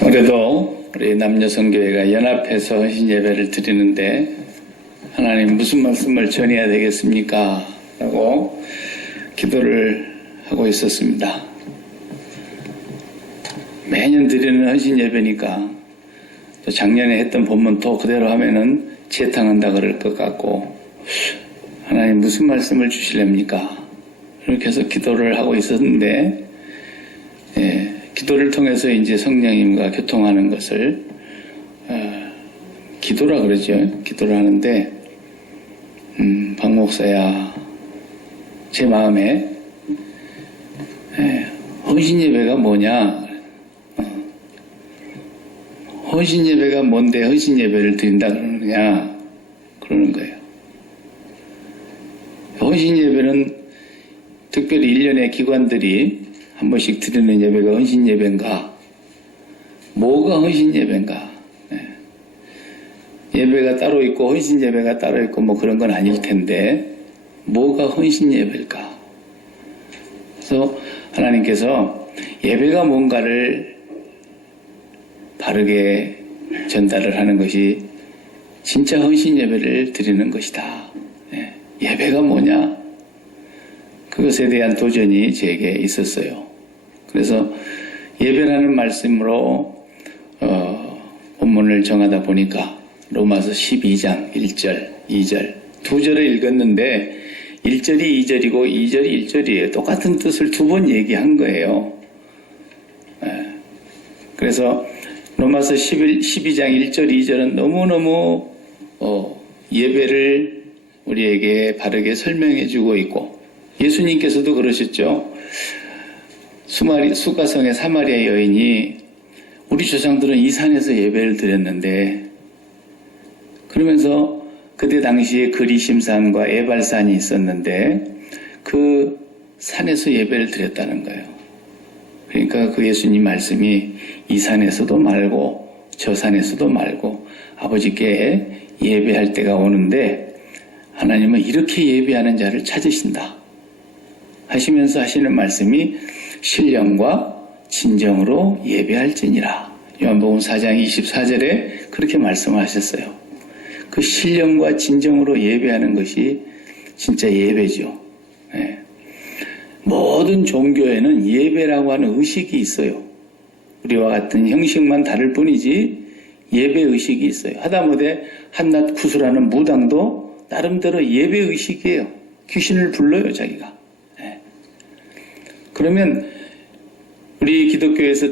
그래도 우리 남녀성교회가 연합해서 헌신예배를 드리는데 하나님 무슨 말씀을 전해야 되겠습니까? 라고 기도를 하고 있었습니다. 매년 드리는 헌신예배니까 또 작년에 했던 본문 또 그대로 하면은 재탕한다 그럴 것 같고 하나님 무슨 말씀을 주실랍니까? 이렇게 해서 기도를 하고 있었는데 기도를 통해서 이제 성령님과 교통하는 것을 기도라 그러죠. 기도를 하는데 박 목사야 제 마음에 헌신예배가 뭐냐? 헌신예배가 뭔데 헌신예배를 드린다 그러느냐? 그러는 거예요. 헌신예배는 특별히 1년의 기관들이 한 번씩 드리는 예배가 헌신예배인가? 뭐가 헌신예배인가? 예배가 따로 있고 헌신예배가 따로 있고 뭐 그런 건 아닐 텐데 뭐가 헌신예배일까? 그래서 하나님께서 예배가 뭔가를 바르게 전달을 하는 것이 진짜 헌신예배를 드리는 것이다. 예배가 뭐냐? 그것에 대한 도전이 제게 있었어요. 그래서 예배라는 말씀으로 본문을 정하다 보니까 로마서 12장 1절, 2절 두 절을 읽었는데 1절이 2절이고 2절이 1절이에요. 똑같은 뜻을 두 번 얘기한 거예요. 그래서 로마서 12장 1절, 2절은 너무너무 예배를 우리에게 바르게 설명해 주고 있고 예수님께서도 그러셨죠. 수가성의 사마리아 여인이 우리 조상들은 이 산에서 예배를 드렸는데 그러면서 그때 당시에 그리심산과 에발산이 있었는데 그 산에서 예배를 드렸다는 거예요. 그러니까 그 예수님 말씀이 이 산에서도 말고 저 산에서도 말고 아버지께 예배할 때가 오는데 하나님은 이렇게 예배하는 자를 찾으신다 하시면서 하시는 말씀이 신령과 진정으로 예배할지니라. 요한복음 4장 24절에 그렇게 말씀하셨어요. 그 신령과 진정으로 예배하는 것이 진짜 예배죠. 모든 종교에는 예배라고 하는 의식이 있어요. 우리와 같은 형식만 다를 뿐이지 예배 의식이 있어요. 하다못해 한낱 구슬하는 무당도 나름대로 예배 의식이에요. 귀신을 불러요, 자기가. 그러면 우리 기독교에서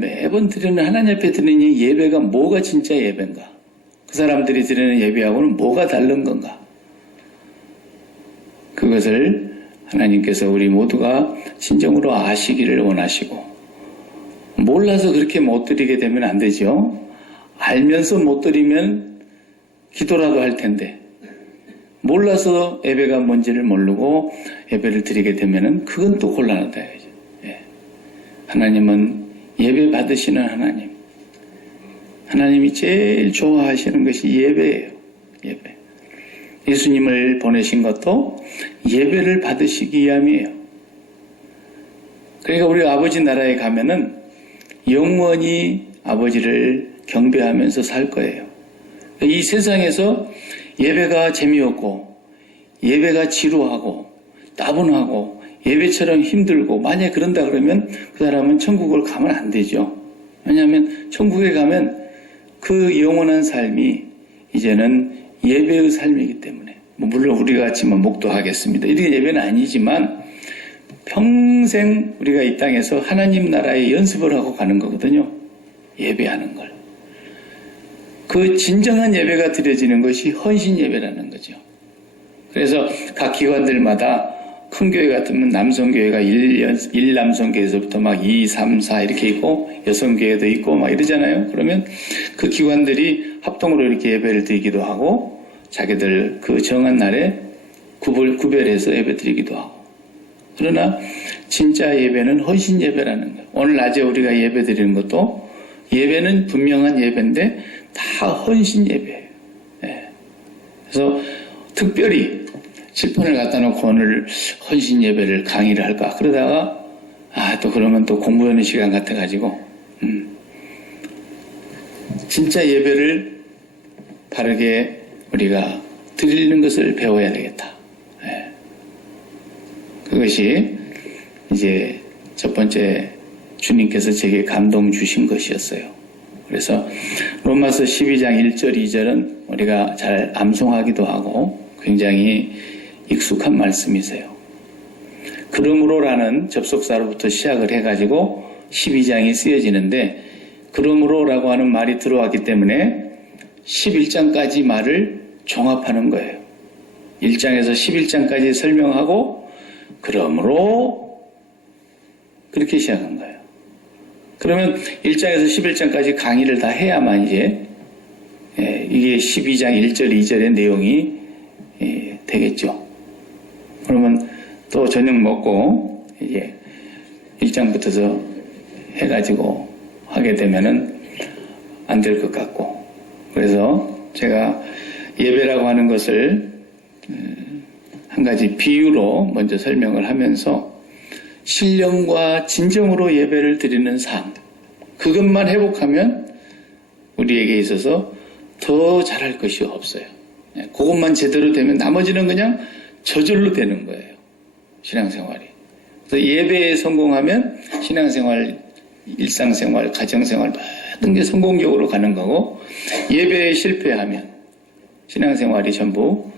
매번 드리는 하나님 앞에 드리는 예배가 뭐가 진짜 예배인가? 그 사람들이 드리는 예배하고는 뭐가 다른 건가? 그것을 하나님께서 우리 모두가 진정으로 아시기를 원하시고 몰라서 그렇게 못 드리게 되면 안 되죠. 알면서 못 드리면 기도라도 할 텐데 몰라서 예배가 뭔지를 모르고 예배를 드리게 되면은 그건 또 곤란하다. 하나님은 예배 받으시는 하나님. 하나님이 제일 좋아하시는 것이 예배예요. 예배. 예수님을 보내신 것도 예배를 받으시기 위함이에요. 그러니까 우리 아버지 나라에 가면은 영원히 아버지를 경배하면서 살 거예요. 이 세상에서 예배가 재미없고 예배가 지루하고 따분하고 예배처럼 힘들고 만약에 그런다 그러면 그 사람은 천국을 가면 안 되죠. 왜냐하면 천국에 가면 그 영원한 삶이 이제는 예배의 삶이기 때문에 물론 우리가 같이 목도하겠습니다. 이렇게 예배는 아니지만 평생 우리가 이 땅에서 하나님 나라에 연습을 하고 가는 거거든요. 예배하는 걸. 그 진정한 예배가 드려지는 것이 헌신 예배라는 거죠. 그래서 각 기관들마다 큰 교회 같으면 남성교회가 1남성교회에서부터 막 2, 3, 4 이렇게 있고 여성교회도 있고 막 이러잖아요. 그러면 그 기관들이 합동으로 이렇게 예배를 드리기도 하고 자기들 그 정한 날에 구별해서 예배 드리기도 하고. 그러나 진짜 예배는 헌신 예배라는 거예요. 오늘 낮에 우리가 예배 드리는 것도 예배는 분명한 예배인데 다 헌신 예배예요. 그래서 특별히 칠판을 갖다 놓고 오늘 헌신 예배를 강의를 할까 그러다가 또 그러면 또 공부하는 시간 같아가지고 진짜 예배를 바르게 우리가 드리는 것을 배워야 되겠다. 예. 그것이 이제 첫 번째 주님께서 제게 감동 주신 것이었어요. 그래서 로마서 12장 1절 2절은 우리가 잘 암송하기도 하고 굉장히 익숙한 말씀이세요. 그러므로라는 접속사로부터 시작을 해가지고 12장이 쓰여지는데, 그러므로라고 하는 말이 들어왔기 때문에 11장까지 말을 종합하는 거예요. 1장에서 11장까지 설명하고 그러므로 그렇게 시작한 거예요. 그러면 1장에서 11장까지 강의를 다 해야만 이제 이게 12장 1절 2절의 내용이 되겠죠. 그러면 또 저녁 먹고 이제 1장부터서 해가지고 하게 되면은 안 될 것 같고, 그래서 제가 예배라고 하는 것을 한 가지 비유로 먼저 설명을 하면서 신령과 진정으로 예배를 드리는 삶, 그것만 회복하면 우리에게 있어서 더 잘할 것이 없어요. 그것만 제대로 되면 나머지는 그냥 저절로 되는 거예요. 신앙생활이. 그래서 예배에 성공하면 신앙생활, 일상생활, 가정생활 모든 게 성공적으로 가는 거고, 예배에 실패하면 신앙생활이 전부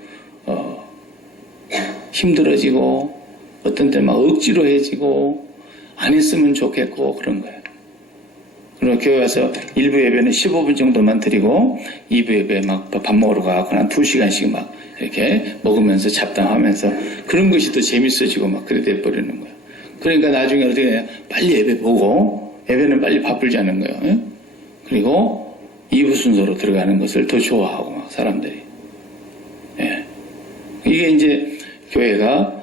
힘들어지고 어떤 때 막 억지로 해지고 안 했으면 좋겠고 그런 거예요. 그리고 교회 와서 1부 예배는 15분 정도만 드리고 2부 예배에 막 밥 먹으러 가고 한 2시간씩 막 이렇게 먹으면서 잡담하면서 그런 것이 더 재밌어지고 막 그래 돼버리는 거예요. 그러니까 나중에 어떻게 해요? 빨리 예배 보고 예배는 빨리 바쁠자는 거예요. 예? 그리고 2부 순서로 들어가는 것을 더 좋아하고 막 사람들이. 예. 이게 이제 교회가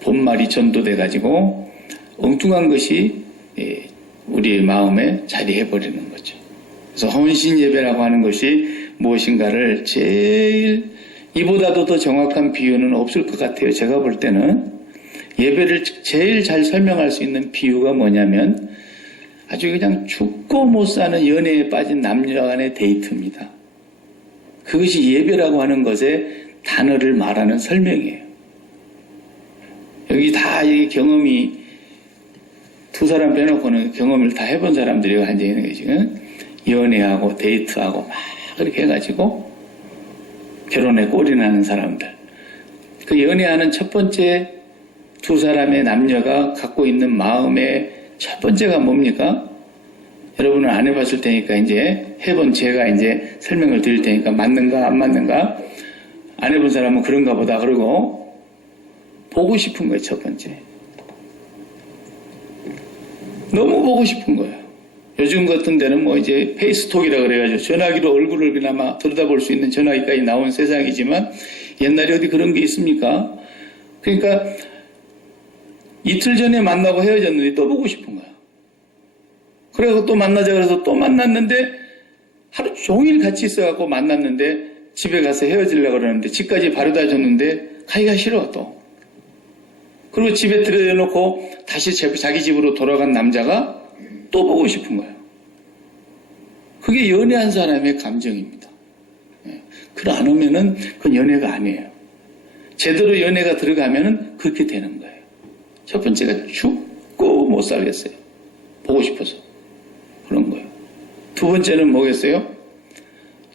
본말이 전도돼가지고 엉뚱한 것이 우리의 마음에 자리해버리는 거죠. 그래서 헌신 예배라고 하는 것이 무엇인가를 이보다도 더 정확한 비유는 없을 것 같아요. 제가 볼 때는 예배를 제일 잘 설명할 수 있는 비유가 뭐냐면 아주 그냥 죽고 못 사는 연애에 빠진 남녀 간의 데이트입니다. 그것이 예배라고 하는 것의 단어를 말하는 설명이에요. 여기 다 이 경험이 두 사람 빼놓고는 경험을 다 해본 사람들이 앉아있는 게 지금 연애하고 데이트하고 막 그렇게 해가지고 결혼에 꼴이 나는 사람들. 그 연애하는 첫 번째 두 사람의 남녀가 갖고 있는 마음의 첫 번째가 뭡니까? 여러분은 안 해봤을 테니까 이제 해본 제가 이제 설명을 드릴 테니까 맞는가 안 맞는가? 안 해본 사람은 그런가 보다 그러고 보고 싶은 거예요. 첫 번째. 너무 보고 싶은 거예요. 요즘 같은 데는 뭐 이제 페이스톡이라 그래가지고 전화기로 얼굴을 그나마 들여다볼 수 있는 전화기까지 나온 세상이지만 옛날에 어디 그런 게 있습니까? 그러니까 이틀 전에 만나고 헤어졌는데 또 보고 싶은 거야. 그래서 또 만나자 그래서 또 만났는데 하루 종일 같이 있어갖고 만났는데 집에 가서 헤어지려고 그러는데 집까지 바래다 줬는데 가기가 싫어 또. 그리고 집에 들여놓고 다시 자기 집으로 돌아간 남자가 또 보고 싶은 거예요. 그게 연애한 사람의 감정입니다. 그걸 안 오면은 그건 연애가 아니에요. 제대로 연애가 들어가면은 그렇게 되는 거예요. 첫 번째가 죽고 못 살겠어요. 보고 싶어서. 그런 거예요. 두 번째는 뭐겠어요?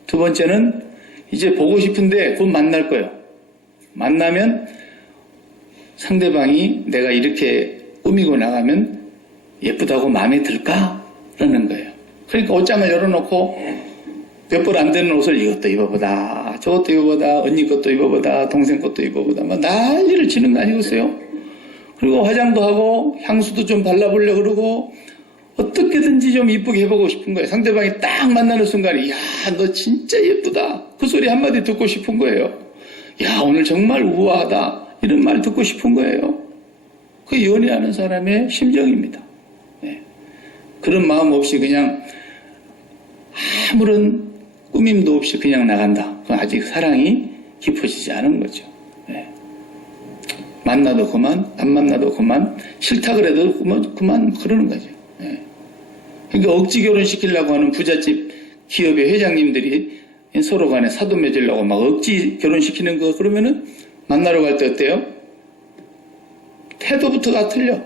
두 번째는 이제 보고 싶은데 곧 만날 거예요. 만나면 상대방이 내가 이렇게 꾸미고 나가면 예쁘다고 마음에 들까? 라는 거예요. 그러니까 옷장을 열어놓고 몇 벌 안 되는 옷을 이것도 입어보다, 저것도 입어보다, 언니 것도 입어보다, 동생 것도 입어보다, 막 난리를 치는 거 아니겠어요? 그리고 화장도 하고 향수도 좀 발라보려고 그러고 어떻게든지 좀 이쁘게 해보고 싶은 거예요. 상대방이 딱 만나는 순간에 야, 너 진짜 예쁘다. 그 소리 한마디 듣고 싶은 거예요. 야, 오늘 정말 우아하다. 이런 말 듣고 싶은 거예요. 그게 연애하는 사람의 심정입니다. 네. 그런 마음 없이 그냥 아무런 꾸밈도 없이 그냥 나간다. 그건 아직 사랑이 깊어지지 않은 거죠. 네. 만나도 그만, 안 만나도 그만, 싫다 그래도 그만 그러는 거죠. 네. 그러니까 억지 결혼시키려고 하는 부잣집 기업의 회장님들이 서로 간에 사돈 맺으려고 막 억지 결혼시키는 거 그러면은 만나러 갈 때 어때요? 태도부터가 틀려.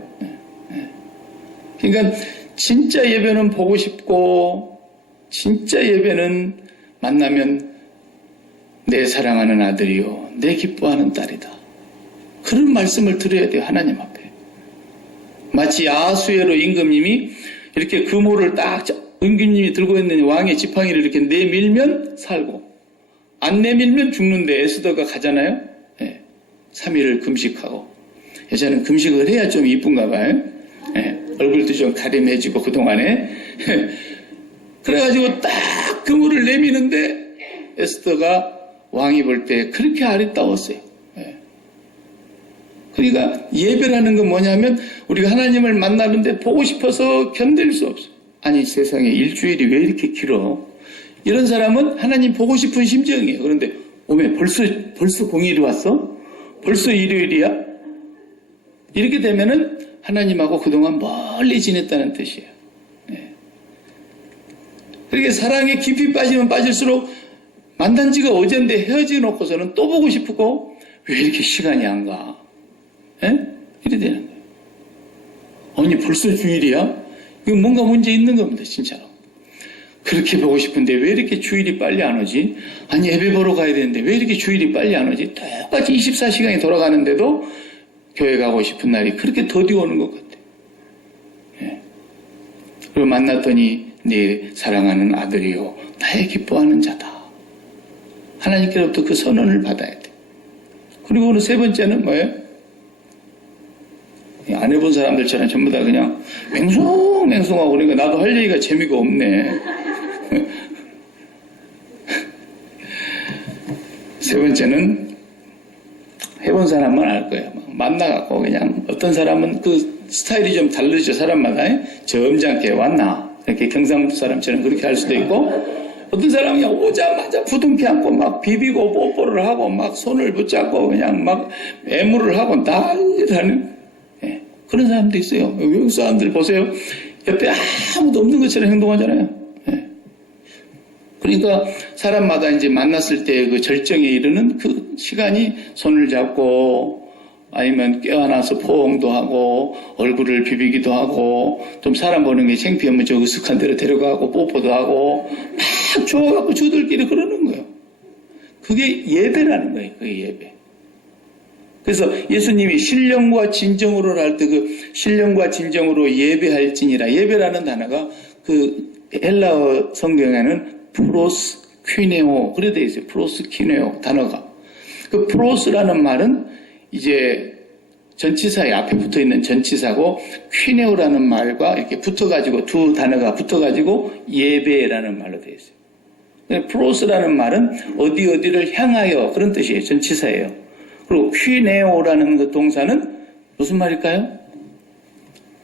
그러니까 진짜 예배는 보고 싶고 진짜 예배는 만나면 내 사랑하는 아들이요 내 기뻐하는 딸이다. 그런 말씀을 드려야 돼요. 하나님 앞에. 마치 아하수에로 임금님이 이렇게 금호를 딱 임금님이 들고 있는 왕의 지팡이를 이렇게 내밀면 살고 안 내밀면 죽는데 에스더가 가잖아요. 3일을 금식하고 여자는 금식을 해야 좀 이쁜가 봐요. 얼굴도 좀 가림해지고 그동안에 그래가지고 딱 금호를 내미는데 에스더가 왕이 볼 때 그렇게 아리따웠어요. 그러니까 예배라는 건 뭐냐면 우리가 하나님을 만나는데 보고 싶어서 견딜 수 없어요. 아니 세상에 일주일이 왜 이렇게 길어? 이런 사람은 하나님 보고 싶은 심정이에요. 그런데 오메 벌써 공휴일이 왔어? 벌써 일요일이야? 이렇게 되면은 하나님하고 그동안 멀리 지냈다는 뜻이에요. 그렇게 사랑에 깊이 빠지면 빠질수록 만난 지가 어젠데 헤어져 놓고서는 또 보고 싶고 왜 이렇게 시간이 안 가? 이래 되는 거예요. 아니 벌써 주일이야? 이거 뭔가 문제 있는 겁니다. 진짜로. 그렇게 보고 싶은데 왜 이렇게 주일이 빨리 안 오지? 아니 예배 보러 가야 되는데 왜 이렇게 주일이 빨리 안 오지? 똑같이 24시간이 돌아가는데도 교회 가고 싶은 날이 그렇게 더디 오는 것 같아요. 그리고 만났더니 내 사랑하는 아들이요 나의 기뻐하는 자다. 하나님께로부터 그 선언을 받아야 돼. 그리고 오늘 세 번째는 뭐예요? 안 해본 사람들처럼 전부 다 그냥 맹숭맹숭하고 그러니까 나도 할 얘기가 재미가 없네. 세 번째는 해본 사람만 알 거예요. 만나갖고 그냥 어떤 사람은 그 스타일이 좀 다르죠. 사람마다. 점잖게 왔나 이렇게 경상도 사람처럼 그렇게 할 수도 있고 어떤 사람은 그냥 오자마자 부둥켜 안고 막 비비고 뽀뽀를 하고 막 손을 붙잡고 그냥 막 애무를 하고 난리를 하는 그런 사람도 있어요. 외국 사람들 보세요. 옆에 아무도 없는 것처럼 행동하잖아요. 그러니까 사람마다 이제 만났을 때 그 절정에 이르는 그 시간이 손을 잡고 아니면 껴안아서 포옹도 하고 얼굴을 비비기도 하고 좀 사람 보는 게 창피하면 저 으슥한 데로 데려가고 뽀뽀도 하고 막 좋아갖고 저들끼리 그러는 거예요. 그게 예배라는 거예요. 그게 예배. 그래서 예수님이 신령과 진정으로 할 때 그 신령과 진정으로 예배할지니라 예배라는 단어가 그 헬라어 성경에는 프로스 퀴네오 그래 돼 있어요. 프로스 퀴네오 단어가 그 프로스라는 말은 이제 전치사에 앞에 붙어 있는 전치사고 퀴네오라는 말과 이렇게 붙어가지고 두 단어가 붙어가지고 예배라는 말로 되어 있어요. 프로스라는 말은 어디를 향하여 그런 뜻이에요. 전치사예요. 그리고 퀴네오라는 그 동사는 무슨 말일까요?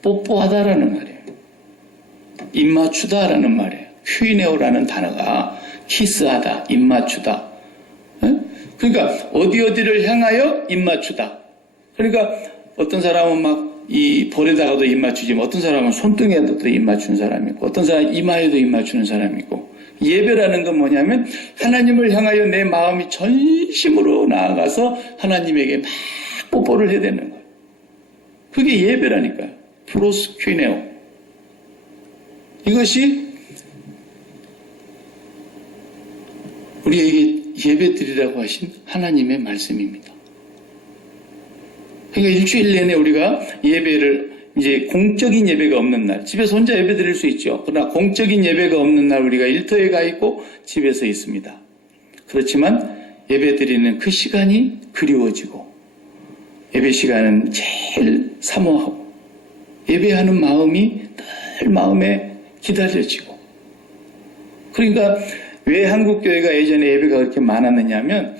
뽀뽀하다라는 말이에요. 입맞추다라는 말이에요. 퀴네오라는 단어가 키스하다, 입맞추다. 그러니까 어디를 향하여 입맞추다. 그러니까 어떤 사람은 막 이 볼에다가도 입맞추지만 어떤 사람은 손등에도 입맞추는 사람이 있고 어떤 사람은 이마에도 입맞추는 사람이 있고 예배라는 건 뭐냐면 하나님을 향하여 내 마음이 전심으로 나아가서 하나님에게 막 뽀뽀를 해야 되는 거예요. 그게 예배라니까요. 프로스퀴네오. 이것이 우리에게 예배 드리라고 하신 하나님의 말씀입니다. 그러니까 일주일 내내 우리가 예배를 이제 공적인 예배가 없는 날 집에서 혼자 예배 드릴 수 있죠. 그러나 공적인 예배가 없는 날 우리가 일터에 가 있고 집에서 있습니다. 그렇지만 예배 드리는 그 시간이 그리워지고 예배 시간은 제일 사모하고 예배하는 마음이 늘 마음에 기다려지고 그러니까 왜 한국교회가 예전에 예배가 그렇게 많았느냐 하면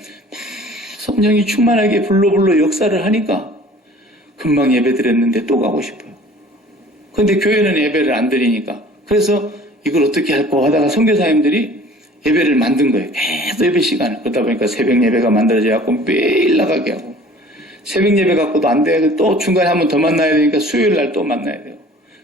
성령이 충만하게 불로 역사를 하니까 금방 예배 드렸는데 또 가고 싶어요. 그런데 교회는 예배를 안 드리니까 그래서 이걸 어떻게 할까 하다가 선교사님들이 예배를 만든 거예요. 계속 예배 시간을. 그러다 보니까 새벽 예배가 만들어져 갖고 매일 나가게 하고 새벽 예배 갖고도 안 돼. 또 중간에 한 번 더 만나야 되니까 수요일 날 또 만나야 돼요.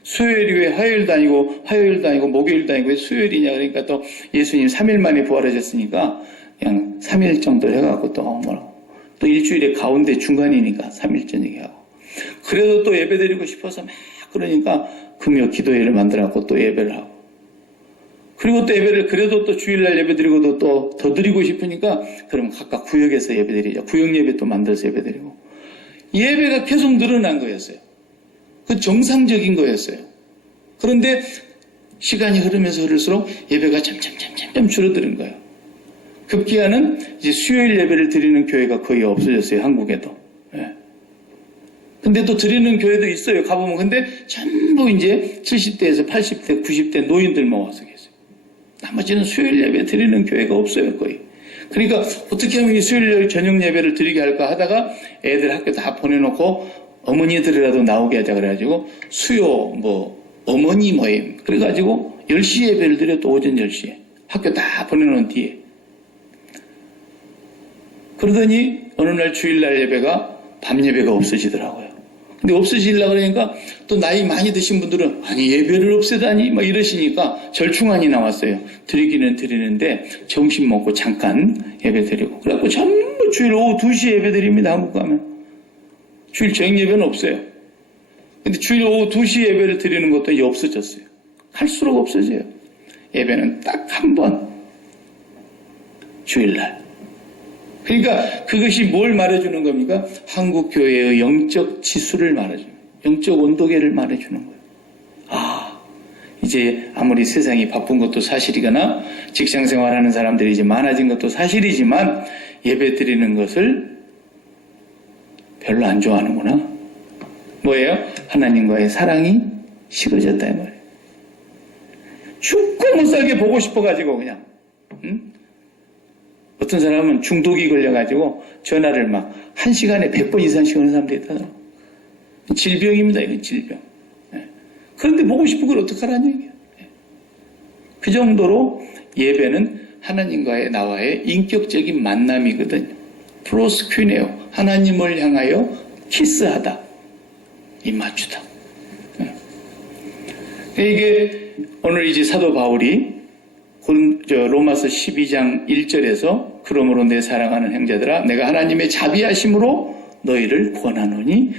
수요일이 왜 화요일도 아니고 목요일도 아니고 왜 수요일이냐. 그러니까 또 예수님 3일 만에 부활하셨으니까 그냥 3일 정도 해갖고 또 일주일에 가운데 중간이니까 3일 저녁에 하고. 그래도 또 예배 드리고 싶어서 막 그러니까 금요 기도회를 만들어갖고 또 예배를 하고. 그리고 또 예배를 그래도 또 주일날 예배 드리고도 또 더 드리고 싶으니까 그럼 각각 구역에서 예배 드리자. 구역 예배 또 만들어서 예배 드리고. 예배가 계속 늘어난 거였어요. 그 정상적인 거였어요. 그런데 시간이 흐르면서 흐를수록 예배가 점점 줄어드는 거예요. 급기야는 이제 수요일 예배를 드리는 교회가 거의 없어졌어요. 한국에도. 예. 근데 또 드리는 교회도 있어요. 가보면. 근데 전부 이제 70대에서 80대, 90대 노인들만 와서 계세요. 나머지는 수요일 예배 드리는 교회가 없어요. 거의. 그러니까 어떻게 하면 이 수요일 저녁 예배를 드리게 할까 하다가 애들 학교 다 보내놓고 어머니들이라도 나오게 하자 그래가지고 수요 어머니 모임 그래가지고 10시 예배를 드려. 또 오전 10시에 학교 다 보내놓은 뒤에. 그러더니 어느 날 주일날 예배가 밤 예배가 없어지더라고요. 근데 없어지려고 그러니까 또 나이 많이 드신 분들은 아니 예배를 없애다니 막 이러시니까 절충안이 나왔어요. 드리기는 드리는데 점심 먹고 잠깐 예배 드리고. 그래갖고 전부 주일 오후 2시에 예배 드립니다. 한국 가면. 주일 저녁 예배는 없어요. 근데 주일 오후 2시 예배를 드리는 것도 이제 없어졌어요. 갈수록 없어져요. 예배는 딱 한 번. 주일날. 그러니까 그것이 뭘 말해주는 겁니까? 한국 교회의 영적 지수를 말해주는 거예요. 영적 온도계를 말해주는 거예요. 이제 아무리 세상이 바쁜 것도 사실이거나 직장 생활하는 사람들이 이제 많아진 것도 사실이지만 예배 드리는 것을 별로 안 좋아하는구나. 뭐예요? 하나님과의 사랑이 식어졌다 이 말이에요. 죽고 못 살게 보고 싶어가지고 그냥. 어떤 사람은 중독이 걸려가지고 전화를 막 1시간에 100번 이상씩 하는 사람도 있다더라고요. 질병입니다. 이건 질병. 그런데 보고 싶은 걸 어떡하라는 얘기예요. 그 정도로 예배는 하나님과의 나와의 인격적인 만남이거든요. 프로스퀴네오. 하나님을 향하여 키스하다. 입맞추다. 이게 오늘 이제 사도 바울이 로마서 12장 1절에서 그러므로 내 사랑하는 형제들아 내가 하나님의 자비하심으로 너희를 권하노니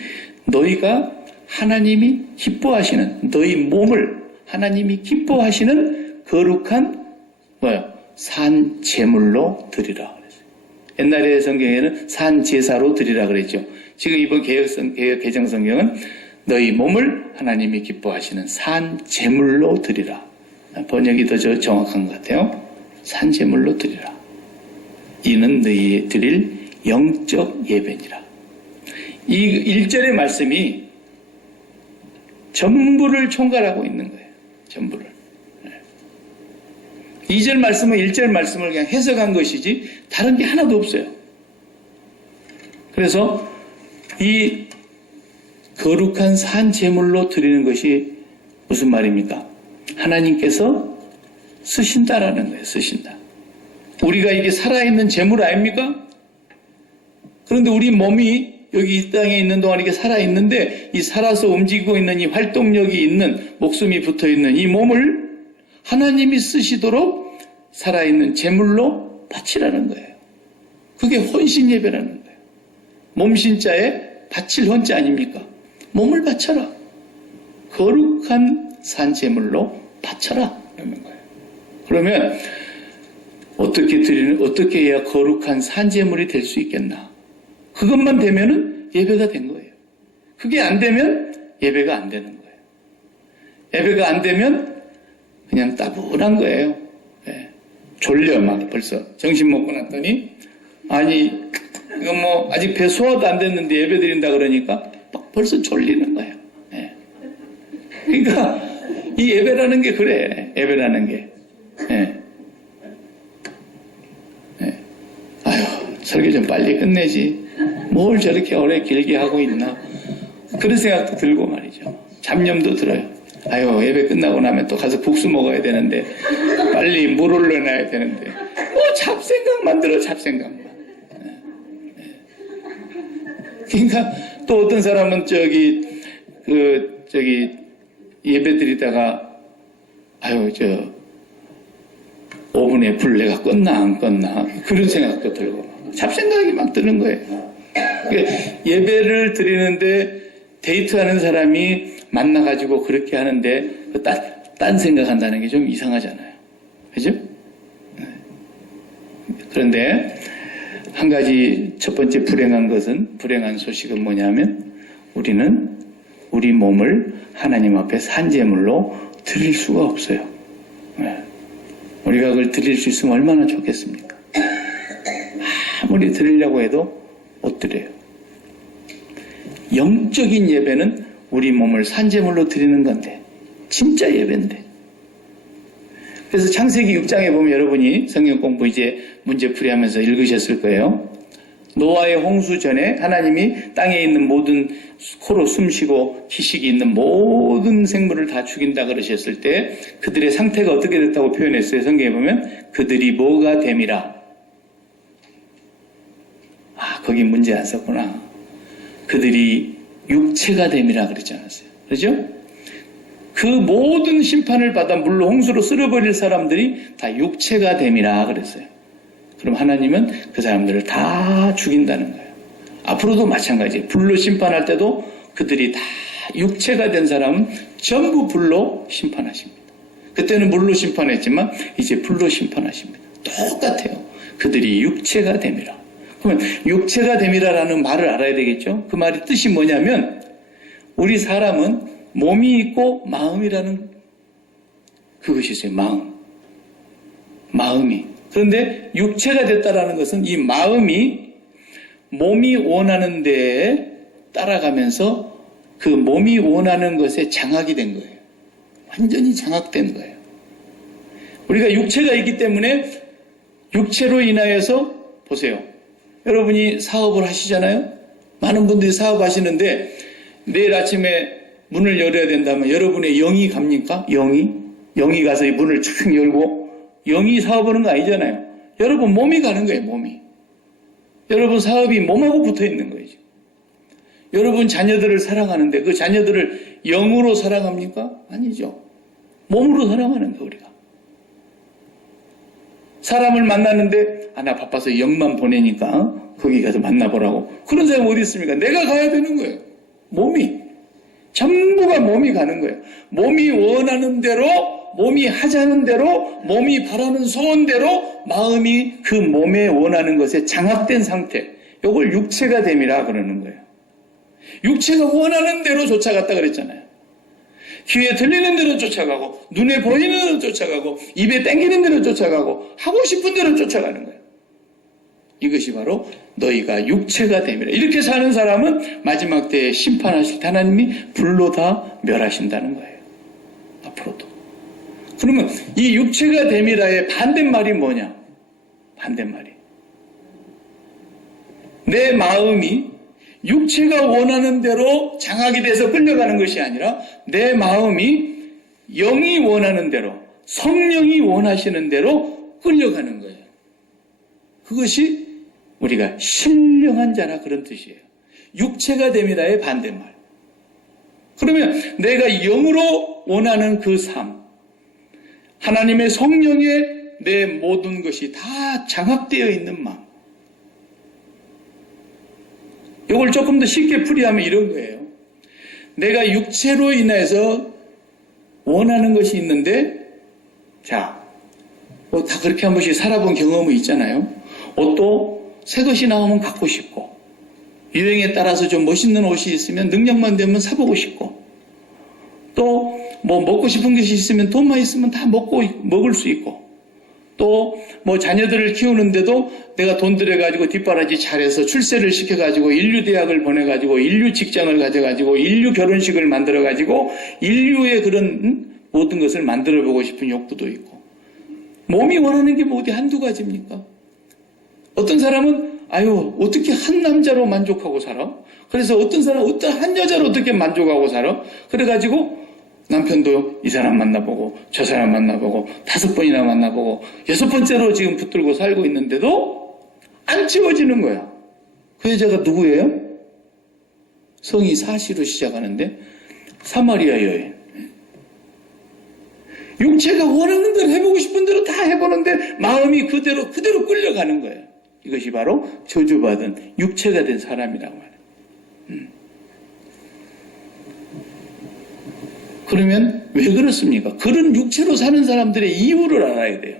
너희가 하나님이 기뻐하시는 너희 몸을 하나님이 기뻐하시는 거룩한 산 제물로 드리라 그랬어요. 옛날의 성경에는 산 제사로 드리라 그랬죠. 지금 이번 개정 성경은 너희 몸을 하나님이 기뻐하시는 산 제물로 드리라. 번역이 더 정확한 것 같아요. 산 제물로 드리라. 이는 너희 드릴 영적 예배니라. 이 1절의 말씀이 전부를 총괄하고 있는 거예요. 전부를. 2절 말씀은 1절 말씀을 그냥 해석한 것이지 다른 게 하나도 없어요. 그래서 이 거룩한 산 제물로 드리는 것이 무슨 말입니까? 하나님께서 쓰신다라는 거예요. 쓰신다. 우리가 이게 살아있는 제물 아닙니까? 그런데 우리 몸이 여기 이 땅에 있는 동안 이게 살아있는데 이 살아서 움직이고 있는 이 활동력이 있는 목숨이 붙어있는 이 몸을 하나님이 쓰시도록 살아있는 제물로 바치라는 거예요. 그게 헌신 예배라는 거예요. 몸신자에 바칠 헌자 아닙니까? 몸을 바쳐라. 거룩한 산 제물로 바쳐라. 그러는 거예요. 그러면 어떻게 해야 거룩한 산 제물이 될 수 있겠나? 그것만 되면은 예배가 된 거예요. 그게 안 되면 예배가 안 되는 거예요. 예배가 안 되면 그냥 따분한 거예요. 네. 졸려 막 벌써 정신 먹고 났더니 아니 이거 아직 배 소화도 안 됐는데 예배 드린다 그러니까 막 벌써 졸리는 거예요. 네. 그러니까 이 예배라는 게 그래. 예배라는 게. 네. 네. 아유 설교 좀 빨리 끝내지. 뭘 저렇게 오래 길게 하고 있나. 그런 생각도 들고 말이죠. 잡념도 들어요. 아유 예배 끝나고 나면 또 가서 국수 먹어야 되는데 빨리 물 올려놔야 되는데 잡생각만 들어. 잡생각만. 그러니까 또 어떤 사람은 예배 드리다가 오븐에 불 내가 껐나 안 껐나 그런 생각도 들고 잡생각이 막 드는 거예요. 예배를 드리는데 데이트하는 사람이 만나가지고 그렇게 하는데 딴 생각한다는 게 좀 이상하잖아요. 그죠? 그런데 한 가지 첫 번째 불행한 소식은 뭐냐면 우리는 우리 몸을 하나님 앞에 산제물로 드릴 수가 없어요. 우리가 그걸 드릴 수 있으면 얼마나 좋겠습니까? 아무리 드리려고 해도 못 드려요. 영적인 예배는 우리 몸을 산제물로 드리는 건데 진짜 예배인데. 그래서 창세기 6장에 보면 여러분이 성경 공부 이제 문제풀이 하면서 읽으셨을 거예요. 노아의 홍수 전에 하나님이 땅에 있는 모든 코로 숨쉬고 기식이 있는 모든 생물을 다 죽인다 그러셨을 때 그들의 상태가 어떻게 됐다고 표현했어요. 성경에 보면 그들이 뭐가 됨이라. 거기 문제 안 썼구나. 그들이 육체가 됨이라 그러지 않았어요. 그렇죠? 그 모든 심판을 받아 물로 홍수로 쓸어버릴 사람들이 다 육체가 됨이라 그랬어요. 그럼 하나님은 그 사람들을 다 죽인다는 거예요. 앞으로도 마찬가지예요. 불로 심판할 때도 그들이 다 육체가 된 사람은 전부 불로 심판하십니다. 그때는 물로 심판했지만 이제 불로 심판하십니다. 똑같아요. 그들이 육체가 됨이라. 그러면 육체가 됨이라라는 말을 알아야 되겠죠. 그 말의 뜻이 뭐냐면 우리 사람은 몸이 있고 마음이라는 그것이 있어요. 마음이. 그런데 육체가 됐다라는 것은 이 마음이 몸이 원하는 데에 따라가면서 그 몸이 원하는 것에 장악이 된 거예요. 완전히 장악된 거예요. 우리가 육체가 있기 때문에 육체로 인하여서 보세요. 여러분이 사업을 하시잖아요. 많은 분들이 사업하시는데 내일 아침에 문을 열어야 된다면 여러분의 영이 갑니까? 영이 가서 이 문을 착 열고 영이 사업하는 거 아니잖아요. 여러분 몸이 가는 거예요. 몸이. 여러분 사업이 몸하고 붙어 있는 거예요. 여러분 자녀들을 사랑하는데 그 자녀들을 영으로 사랑합니까? 아니죠. 몸으로 사랑하는 거예요. 우리가. 사람을 만나는데 나 바빠서 영만 보내니까 거기 가서 만나보라고. 그런 사람 어디 있습니까? 내가 가야 되는 거예요. 몸이. 전부가 몸이 가는 거예요. 몸이 원하는 대로, 몸이 하자는 대로, 몸이 바라는 소원대로 마음이 그 몸에 원하는 것에 장악된 상태. 이걸 육체가 됨이라 그러는 거예요. 육체가 원하는 대로 쫓아갔다 그랬잖아요. 귀에 들리는 대로 쫓아가고 눈에 보이는 대로 쫓아가고 입에 땡기는 대로 쫓아가고 하고 싶은 대로 쫓아가는 거예요. 이것이 바로 너희가 육체가 됨이라. 이렇게 사는 사람은 마지막 때에 심판하실 때 하나님이 불로 다 멸하신다는 거예요. 앞으로도. 그러면 이 육체가 됨이라의 반대말이 뭐냐? 반대말이. 내 마음이 육체가 원하는 대로 장악이 돼서 끌려가는 것이 아니라 내 마음이 영이 원하는 대로 성령이 원하시는 대로 끌려가는 거예요. 그것이 우리가 신령한 자라 그런 뜻이에요. 육체가 됨이라의 반대말. 그러면 내가 영으로 원하는 그 삶, 하나님의 성령에 내 모든 것이 다 장악되어 있는 마음. 이걸 조금 더 쉽게 풀이하면 이런 거예요. 내가 육체로 인해서 원하는 것이 있는데, 다 그렇게 한 번씩 살아본 경험이 있잖아요. 옷도 새 것이 나오면 갖고 싶고, 유행에 따라서 좀 멋있는 옷이 있으면 능력만 되면 사보고 싶고, 또 먹고 싶은 것이 있으면 돈만 있으면 다 먹을 수 있고, 또 자녀들을 키우는데도 내가 돈 들여가지고 뒷바라지 잘해서 출세를 시켜가지고 인류대학을 보내가지고 인류 직장을 가져가지고 인류 결혼식을 만들어가지고 인류의 그런 모든 것을 만들어보고 싶은 욕구도 있고, 몸이 원하는 게 어디 한두 가지입니까? 어떤 사람은 어떻게 한 남자로 만족하고 살아? 그래서 어떤 사람은 어떤 한 여자로 어떻게 만족하고 살아? 그래가지고 남편도 이 사람 만나보고 저 사람 만나보고 5번이나 만나보고 6번째로 지금 붙들고 살고 있는데도 안 채워지는 거야. 그 여자가 누구예요? 성이 사시로 시작하는데 사마리아 여인. 육체가 원하는 대로 해보고 싶은 대로 다 해보는데 마음이 그대로 끌려가는 거예요. 이것이 바로 저주받은 육체가 된 사람이라고 말해요. 그러면 왜 그렇습니까? 그런 육체로 사는 사람들의 이유를 알아야 돼요.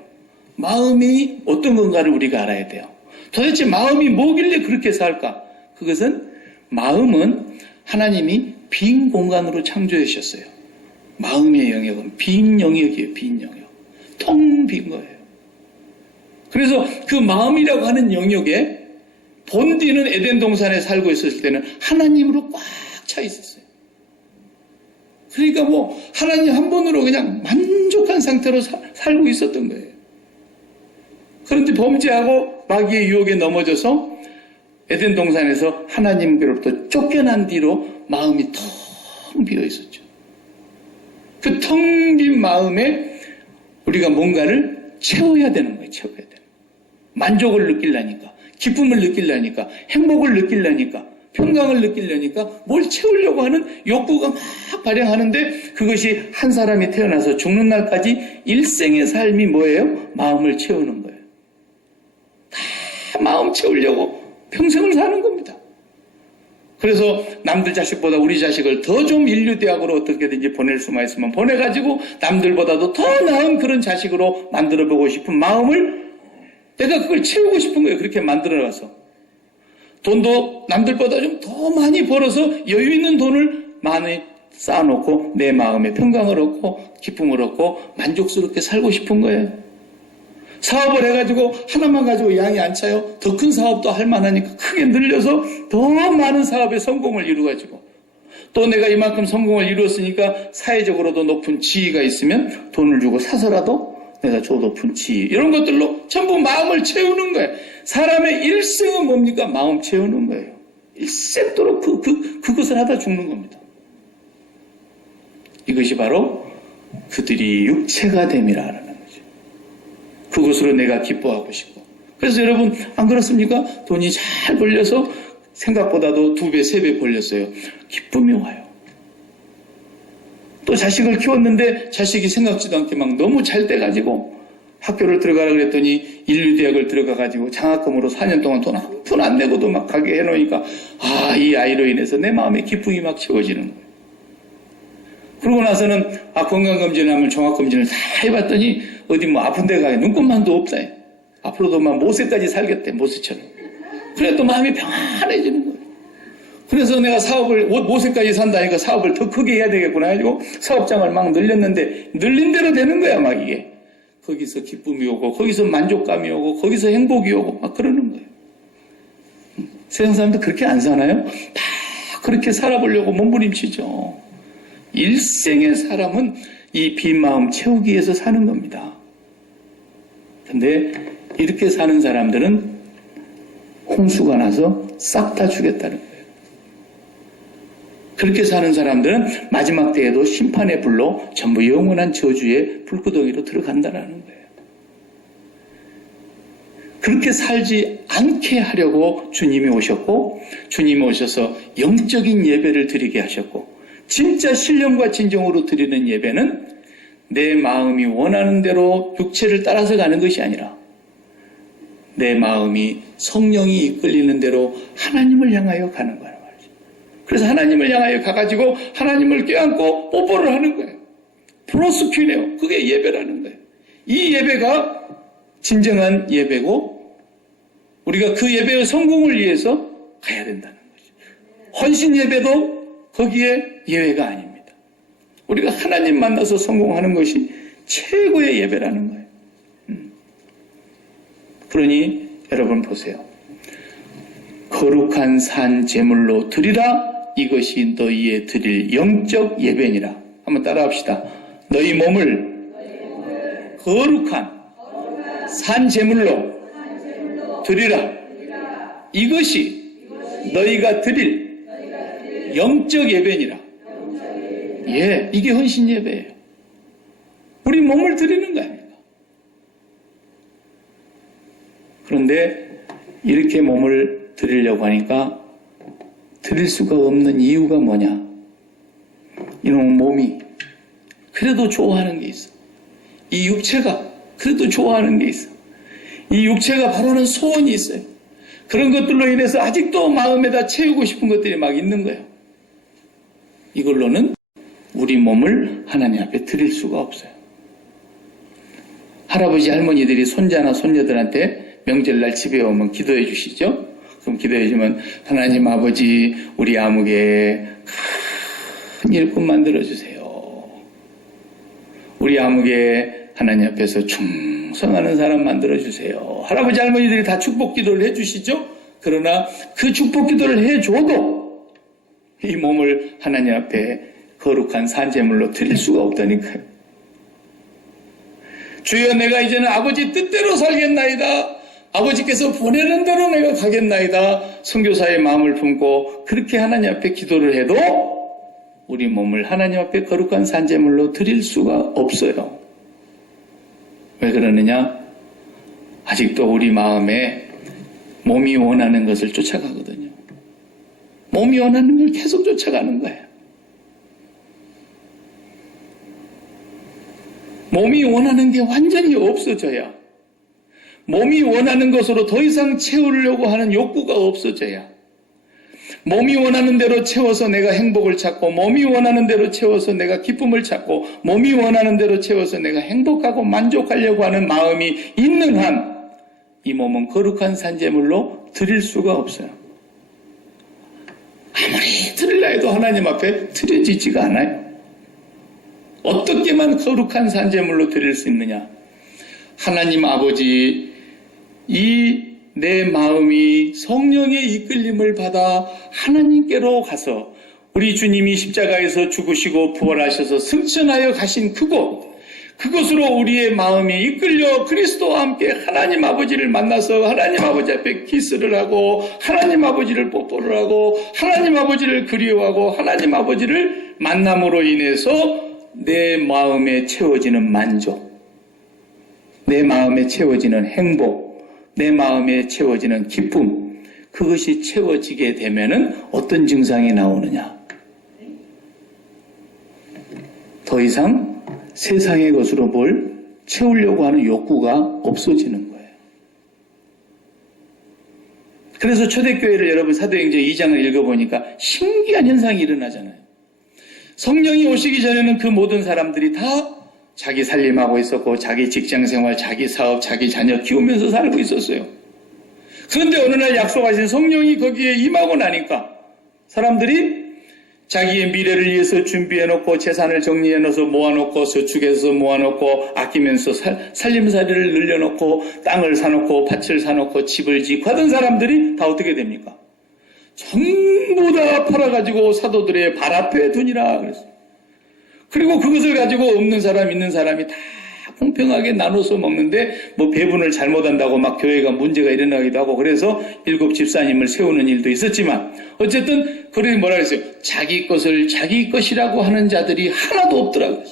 마음이 어떤 건가를 우리가 알아야 돼요. 도대체 마음이 뭐길래 그렇게 살까? 그것은 마음은 하나님이 빈 공간으로 창조해 주셨어요. 마음의 영역은 빈 영역이에요. 빈 영역. 텅 빈 거예요. 그래서 그 마음이라고 하는 영역에 본디는 에덴 동산에 살고 있었을 때는 하나님으로 꽉 차 있었어요. 그러니까 하나님 한 분으로 그냥 만족한 상태로 살고 있었던 거예요. 그런데 범죄하고 마귀의 유혹에 넘어져서 에덴 동산에서 하나님께로부터 쫓겨난 뒤로 마음이 텅 비어 있었죠. 그 텅 빈 마음에 우리가 뭔가를 채워야 되는 거예요. 채워야 되는 거예요. 만족을 느끼려니까, 기쁨을 느끼려니까, 행복을 느끼려니까, 평강을 느끼려니까 뭘 채우려고 하는 욕구가 막 발현하는데 그것이 한 사람이 태어나서 죽는 날까지 일생의 삶이 뭐예요? 마음을 채우는 거예요. 다 마음 채우려고 평생을 사는 겁니다. 그래서 남들 자식보다 우리 자식을 더 좀 인류대학으로 어떻게든지 보낼 수만 있으면 보내가지고 남들보다도 더 나은 그런 자식으로 만들어보고 싶은 마음을 내가 그걸 채우고 싶은 거예요. 그렇게 만들어놔서. 돈도 남들보다 좀 더 많이 벌어서 여유 있는 돈을 많이 쌓아놓고 내 마음에 평강을 얻고 기쁨을 얻고 만족스럽게 살고 싶은 거예요. 사업을 해가지고 하나만 가지고 양이 안 차요. 더 큰 사업도 할 만하니까 크게 늘려서 더 많은 사업에 성공을 이루어가지고 또 내가 이만큼 성공을 이루었으니까 사회적으로도 높은 지위가 있으면 돈을 주고 사서라도 내가 저 높은 지위 이런 것들로 전부 마음을 채우는 거예요. 사람의 일생은 뭡니까? 마음 채우는 거예요. 일생도록 그것을 하다 죽는 겁니다. 이것이 바로 그들이 육체가 됨이라는 거죠. 그것으로 내가 기뻐하고 싶고. 그래서 여러분 안 그렇습니까? 돈이 잘 벌려서 생각보다도 2배, 3배 벌렸어요. 기쁨이 와요. 또 자식을 키웠는데 자식이 생각지도 않게 막 너무 잘 돼가지고 학교를 들어가라 그랬더니 인류대학을 들어가가지고 장학금으로 4년 동안 돈 한 푼 안 내고도 막 가게 해놓으니까 이 아이로 인해서 내 마음에 기쁨이 막 채워지는 거예요. 그러고 나서는 건강검진하면 종합검진을 다 해봤더니 어디 아픈 데 가게 눈곱만도 없다. 앞으로도 막 모세까지 살겠대. 모세처럼. 그래 또 마음이 평안해지는 거예요. 그래서 내가 사업을 모세까지 산다니까 사업을 더 크게 해야 되겠구나 해가지고 사업장을 막 늘렸는데 늘린 대로 되는 거야 막 이게. 거기서 기쁨이 오고 거기서 만족감이 오고 거기서 행복이 오고 막 그러는 거예요. 세상 사람들 그렇게 안 사나요? 다 그렇게 살아보려고 몸부림치죠. 일생의 사람은 이 빈 마음 채우기 위해서 사는 겁니다. 근데 이렇게 사는 사람들은 홍수가 나서 싹 다 죽였다는 거예요. 그렇게 사는 사람들은 마지막 때에도 심판의 불로 전부 영원한 저주의 불구덩이로 들어간다는 거예요. 그렇게 살지 않게 하려고 주님이 오셨고 주님이 오셔서 영적인 예배를 드리게 하셨고 진짜 신령과 진정으로 드리는 예배는 내 마음이 원하는 대로 육체를 따라서 가는 것이 아니라 내 마음이 성령이 이끌리는 대로 하나님을 향하여 가는 거예요. 그래서 하나님을 향하여 가가지고 하나님을 껴안고 뽀뽀를 하는 거예요. 프로스큐네요. 그게 예배라는 거예요. 이 예배가 진정한 예배고 우리가 그 예배의 성공을 위해서 가야 된다는 거죠. 헌신 예배도 거기에 예외가 아닙니다. 우리가 하나님 만나서 성공하는 것이 최고의 예배라는 거예요. 그러니 여러분 보세요. 거룩한 산 제물로 드리라. 이것이 너희의 드릴 영적 예배니라. 한번 따라합시다. 너희 몸을 거룩한 산 제물로 드리라. 이것이 너희가 드릴 영적 예배니라. 예, 이게 헌신 예배예요. 우리 몸을 드리는 거 아닙니까? 그런데 이렇게 몸을 드리려고 하니까 드릴 수가 없는 이유가 뭐냐? 이놈 몸이 그래도 좋아하는 게 있어. 이 육체가 그래도 좋아하는 게 있어. 이 육체가 바라는 소원이 있어요. 그런 것들로 인해서 아직도 마음에다 채우고 싶은 것들이 막 있는 거예요. 이걸로는 우리 몸을 하나님 앞에 드릴 수가 없어요. 할아버지 할머니들이 손자나 손녀들한테 명절날 집에 오면 기도해 주시죠. 그럼 기도해 주면 하나님 아버지 우리 아무개 큰 일꾼 만들어 주세요. 우리 아무개 하나님 앞에서 충성하는 사람 만들어 주세요. 할아버지 할머니들이 다 축복 기도를 해 주시죠. 그러나 그 축복 기도를 해줘도 이 몸을 하나님 앞에 거룩한 산제물로 드릴 수가 없다니까요. 주여 내가 이제는 아버지 뜻대로 살겠나이다. 아버지께서 보내는 대로 내가 가겠나이다. 선교사의 마음을 품고 그렇게 하나님 앞에 기도를 해도 우리 몸을 하나님 앞에 거룩한 산제물로 드릴 수가 없어요. 왜 그러느냐? 아직도 우리 마음에 몸이 원하는 것을 쫓아가거든요. 몸이 원하는 걸 계속 쫓아가는 거예요. 몸이 원하는 게 완전히 없어져야, 몸이 원하는 것으로 더 이상 채우려고 하는 욕구가 없어져야, 몸이 원하는 대로 채워서 내가 행복을 찾고, 몸이 원하는 대로 채워서 내가 기쁨을 찾고, 몸이 원하는 대로 채워서 내가 행복하고 만족하려고 하는 마음이 있는 한 이 몸은 거룩한 산제물로 드릴 수가 없어요. 아무리 드리려 해도 하나님 앞에 드려지지가 않아요. 어떻게만 거룩한 산제물로 드릴 수 있느냐? 하나님 아버지, 이 내 마음이 성령의 이끌림을 받아 하나님께로 가서 우리 주님이 십자가에서 죽으시고 부활하셔서 승천하여 가신 그곳으로 우리의 마음이 이끌려 그리스도와 함께 하나님 아버지를 만나서 하나님 아버지 앞에 키스를 하고 하나님 아버지를 뽀뽀를 하고 하나님 아버지를 그리워하고 하나님 아버지를 만남으로 인해서 내 마음에 채워지는 만족, 내 마음에 채워지는 행복, 내 마음에 채워지는 기쁨, 그것이 채워지게 되면은 어떤 증상이 나오느냐? 더 이상 세상의 것으로 뭘 채우려고 하는 욕구가 없어지는 거예요. 그래서 초대교회를 여러분 사도행전 2장을 읽어보니까 신기한 현상이 일어나잖아요. 성령이 오시기 전에는 그 모든 사람들이 다 자기 살림하고 있었고 자기 직장생활, 자기 사업, 자기 자녀 키우면서 살고 있었어요. 그런데 어느 날 약속하신 성령이 거기에 임하고 나니까 사람들이 자기의 미래를 위해서 준비해놓고 재산을 정리해놓아서 모아놓고 저축해서 모아놓고 아끼면서 살림살이를 늘려놓고 땅을 사놓고 밭을 사놓고 집을 짓고 하던 사람들이 다 어떻게 됩니까? 전부 다 팔아가지고 사도들의 발 앞에 두니라 그랬어요. 그리고 그것을 가지고 없는 사람 있는 사람이 다 공평하게 나눠서 먹는데 뭐 배분을 잘못한다고 막 교회가 문제가 일어나기도 하고 그래서 7 집사님을 세우는 일도 있었지만 어쨌든 그러니 뭐라 그랬어요? 자기 것을 자기 것이라고 하는 자들이 하나도 없더라고요.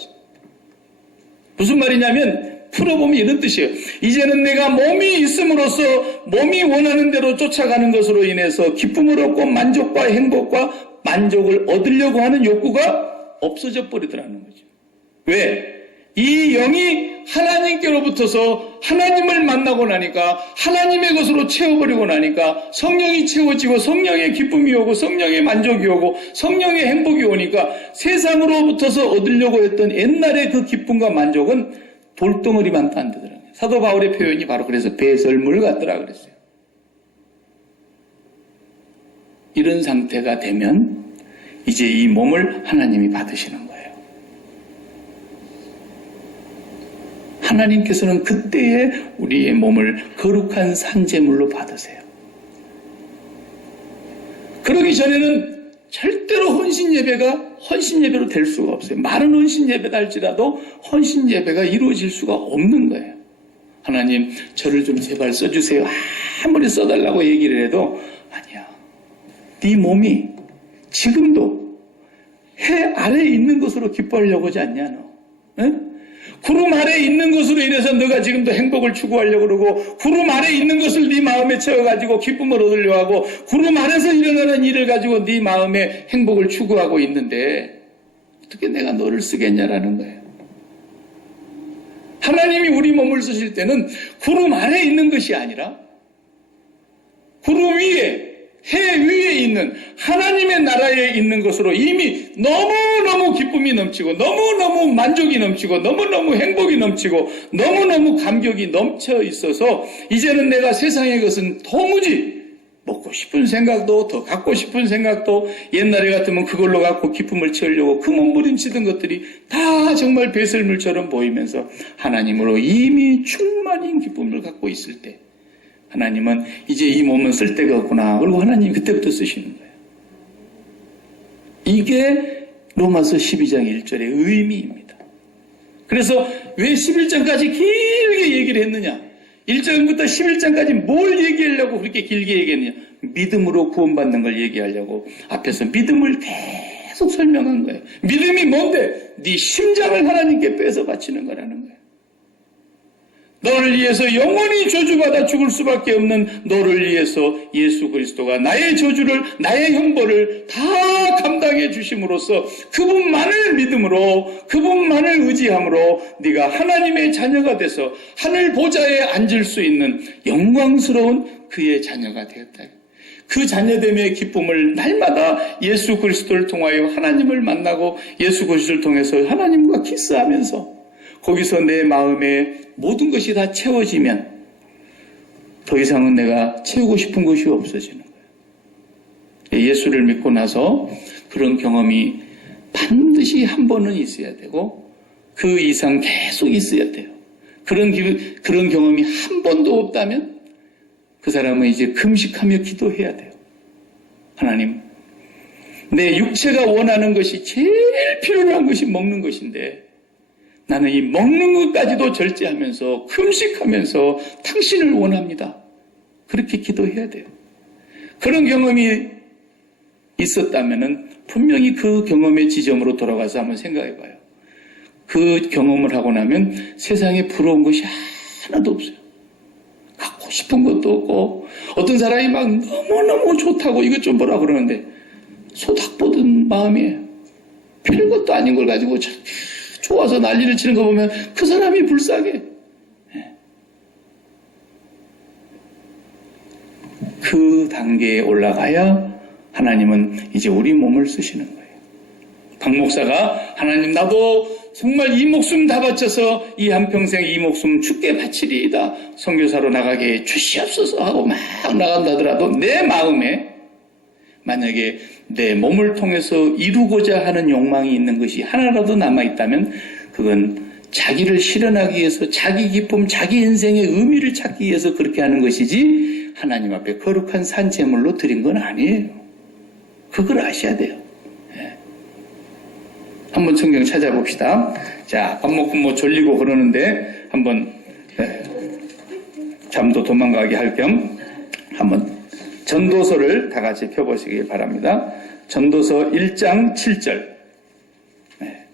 무슨 말이냐면 풀어보면 이런 뜻이에요. 이제는 내가 몸이 있음으로써 몸이 원하는 대로 쫓아가는 것으로 인해서 기쁨을 얻고 만족과 행복과 만족을 얻으려고 하는 욕구가 없어져 버리더라는 거죠. 왜? 이 영이 하나님께로부터서 하나님을 만나고 나니까 하나님의 것으로 채워버리고 나니까 성령이 채워지고 성령의 기쁨이 오고 성령의 만족이 오고 성령의 행복이 오니까 세상으로부터서 얻으려고 했던 옛날의 그 기쁨과 만족은 돌덩어리만 딴 되더라고요. 사도 바울의 표현이 바로 그래서 배설물 같더라 그랬어요. 이런 상태가 되면 이제 이 몸을 하나님이 받으시는 거예요. 하나님께서는 그때에 우리의 몸을 거룩한 산제물로 받으세요. 그러기 전에는 절대로 헌신예배로 될 수가 없어요. 많은 헌신예배다 할지라도 헌신예배가 이루어질 수가 없는 거예요. 하나님 저를 좀 제발 써주세요. 아무리 써달라고 얘기를 해도 아니야. 네 몸이 지금도 해 아래에 있는 것으로 기뻐하려고 하지 않냐 너. 에? 구름 아래에 있는 것으로 인해서 너가 지금도 행복을 추구하려고 그러고 구름 아래에 있는 것을 네 마음에 채워가지고 기쁨을 얻으려고 하고 구름 아래서 일어나는 일을 가지고 네 마음에 행복을 추구하고 있는데 어떻게 내가 너를 쓰겠냐라는 거예요. 하나님이 우리 몸을 쓰실 때는 구름 아래에 있는 것이 아니라 구름 위에, 해 위에 있는 하나님의 나라에 있는 것으로 이미 너무너무 기쁨이 넘치고 너무너무 만족이 넘치고 너무너무 행복이 넘치고 너무너무 감격이 넘쳐 있어서 이제는 내가 세상의 것은 도무지 먹고 싶은 생각도 더 갖고 싶은 생각도 옛날에 같으면 그걸로 갖고 기쁨을 채우려고 그 몸부림치던 것들이 다 정말 배설물처럼 보이면서 하나님으로 이미 충만히 기쁨을 갖고 있을 때 하나님은 이제 이 몸은 쓸 데가 없구나. 그리고 하나님이 그때부터 쓰시는 거예요. 이게 로마서 12장 1절의 의미입니다. 그래서 왜 11장까지 길게 얘기를 했느냐? 1장부터 11장까지 뭘 얘기하려고 그렇게 길게 얘기했느냐? 믿음으로 구원받는 걸 얘기하려고 앞에서 믿음을 계속 설명한 거예요. 믿음이 뭔데? 네 심장을 하나님께 빼서 바치는 거라는 거예요. 너를 위해서 영원히 저주받아 죽을 수밖에 없는 너를 위해서 예수 그리스도가 나의 저주를, 나의 형벌을 다 감당해 주심으로써 그분만을 믿음으로, 그분만을 의지함으로 네가 하나님의 자녀가 돼서 하늘 보좌에 앉을 수 있는 영광스러운 그의 자녀가 되었다. 그 자녀됨의 기쁨을 날마다 예수 그리스도를 통하여 하나님을 만나고 예수 그리스도를 통해서 하나님과 키스하면서 거기서 내 마음에 모든 것이 다 채워지면 더 이상은 내가 채우고 싶은 것이 없어지는 거예요. 예수를 믿고 나서 그런 경험이 반드시 한 번은 있어야 되고 그 이상 계속 있어야 돼요. 그런 경험이 한 번도 없다면 그 사람은 이제 금식하며 기도해야 돼요. 하나님, 내 육체가 원하는 것이 제일 필요한 것이 먹는 것인데 나는 이 먹는 것까지도 절제하면서 금식하면서 당신을 원합니다. 그렇게 기도해야 돼요. 그런 경험이 있었다면 분명히 그 경험의 지점으로 돌아가서 한번 생각해 봐요. 그 경험을 하고 나면 세상에 부러운 것이 하나도 없어요. 갖고 싶은 것도 없고 어떤 사람이 막 너무너무 좋다고 이것 좀 보라 그러는데 소닥 보던 마음이에요. 별 것도 아닌 걸 가지고 좋아서 난리를 치는 거 보면 그 사람이 불쌍해. 그 단계에 올라가야 하나님은 이제 우리 몸을 쓰시는 거예요. 박 목사가 하나님 나도 정말 이 목숨 다 바쳐서 이 한평생 이 목숨 주께 바치리이다. 선교사로 나가게 주시옵소서 하고 막 나간다더라도 내 마음에 만약에 내 몸을 통해서 이루고자 하는 욕망이 있는 것이 하나라도 남아있다면 그건 자기를 실현하기 위해서 자기 기쁨, 자기 인생의 의미를 찾기 위해서 그렇게 하는 것이지 하나님 앞에 거룩한 산제물로 드린 건 아니에요. 그걸 아셔야 돼요. 한번 성경 찾아봅시다. 자, 밥 먹고 뭐 졸리고 그러는데 한번 잠도 도망가게 할 겸 한번 전도서를 다 같이 펴보시기 바랍니다. 전도서 1장 7절.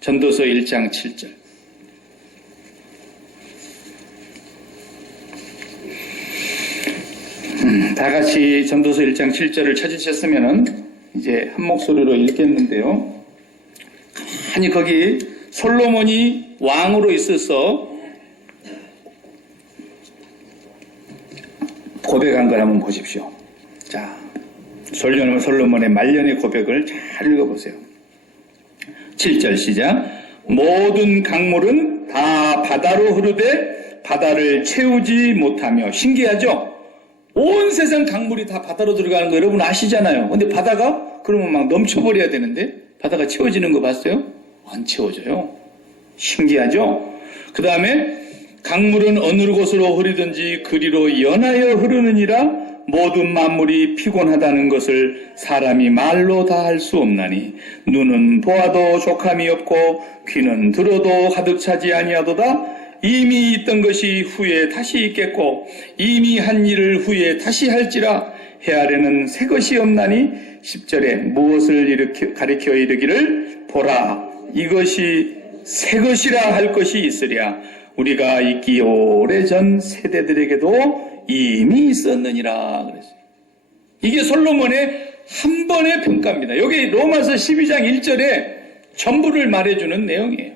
전도서 1장 7절. 다 같이 전도서 1장 7절을 찾으셨으면 이제 한 목소리로 읽겠는데요. 아니 거기 솔로몬이 왕으로 있어서 고백한 걸 한번 보십시오. 자, 솔로몬의 말년의 고백을 잘 읽어보세요. 7절 시작. 모든 강물은 다 바다로 흐르되 바다를 채우지 못하며. 신기하죠? 온 세상 강물이 다 바다로 들어가는 거 여러분 아시잖아요. 근데 바다가 그러면 막 넘쳐버려야 되는데 바다가 채워지는 거 봤어요? 안 채워져요. 신기하죠? 그 다음에 강물은 어느 곳으로 흐르든지 그리로 연하여 흐르느니라. 모든 만물이 피곤하다는 것을 사람이 말로 다 할 수 없나니 눈은 보아도 족함이 없고 귀는 들어도 가득 차지 아니하도다. 이미 있던 것이 후에 다시 있겠고 이미 한 일을 후에 다시 할지라. 해 아래는 새 것이 없나니 10절에 무엇을 가리켜 이르기를 보라 이것이 새 것이라 할 것이 있으랴. 우리가 있기 오래전 세대들에게도 이미 있었느니라 그랬어요. 이게 솔로몬의 한 번의 평가입니다. 여기 로마서 12장 1절에 전부를 말해주는 내용이에요.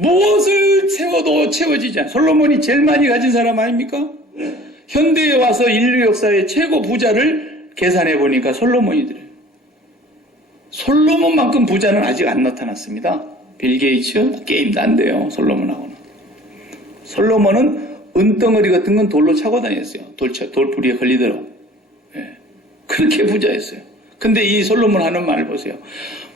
무엇을 채워도 채워지지 않아. 솔로몬이 제일 많이 가진 사람 아닙니까? 현대에 와서 인류 역사의 최고 부자를 계산해 보니까 솔로몬이더래요. 솔로몬만큼 부자는 아직 안 나타났습니다. 빌 게이츠 게임도 안 돼요. 솔로몬하고는. 솔로몬은 은덩어리 같은 건 돌로 차고 다녔어요. 돌부리에 걸리도록. 예. 그렇게 부자였어요. 근데 이 솔로몬 하는 말 보세요.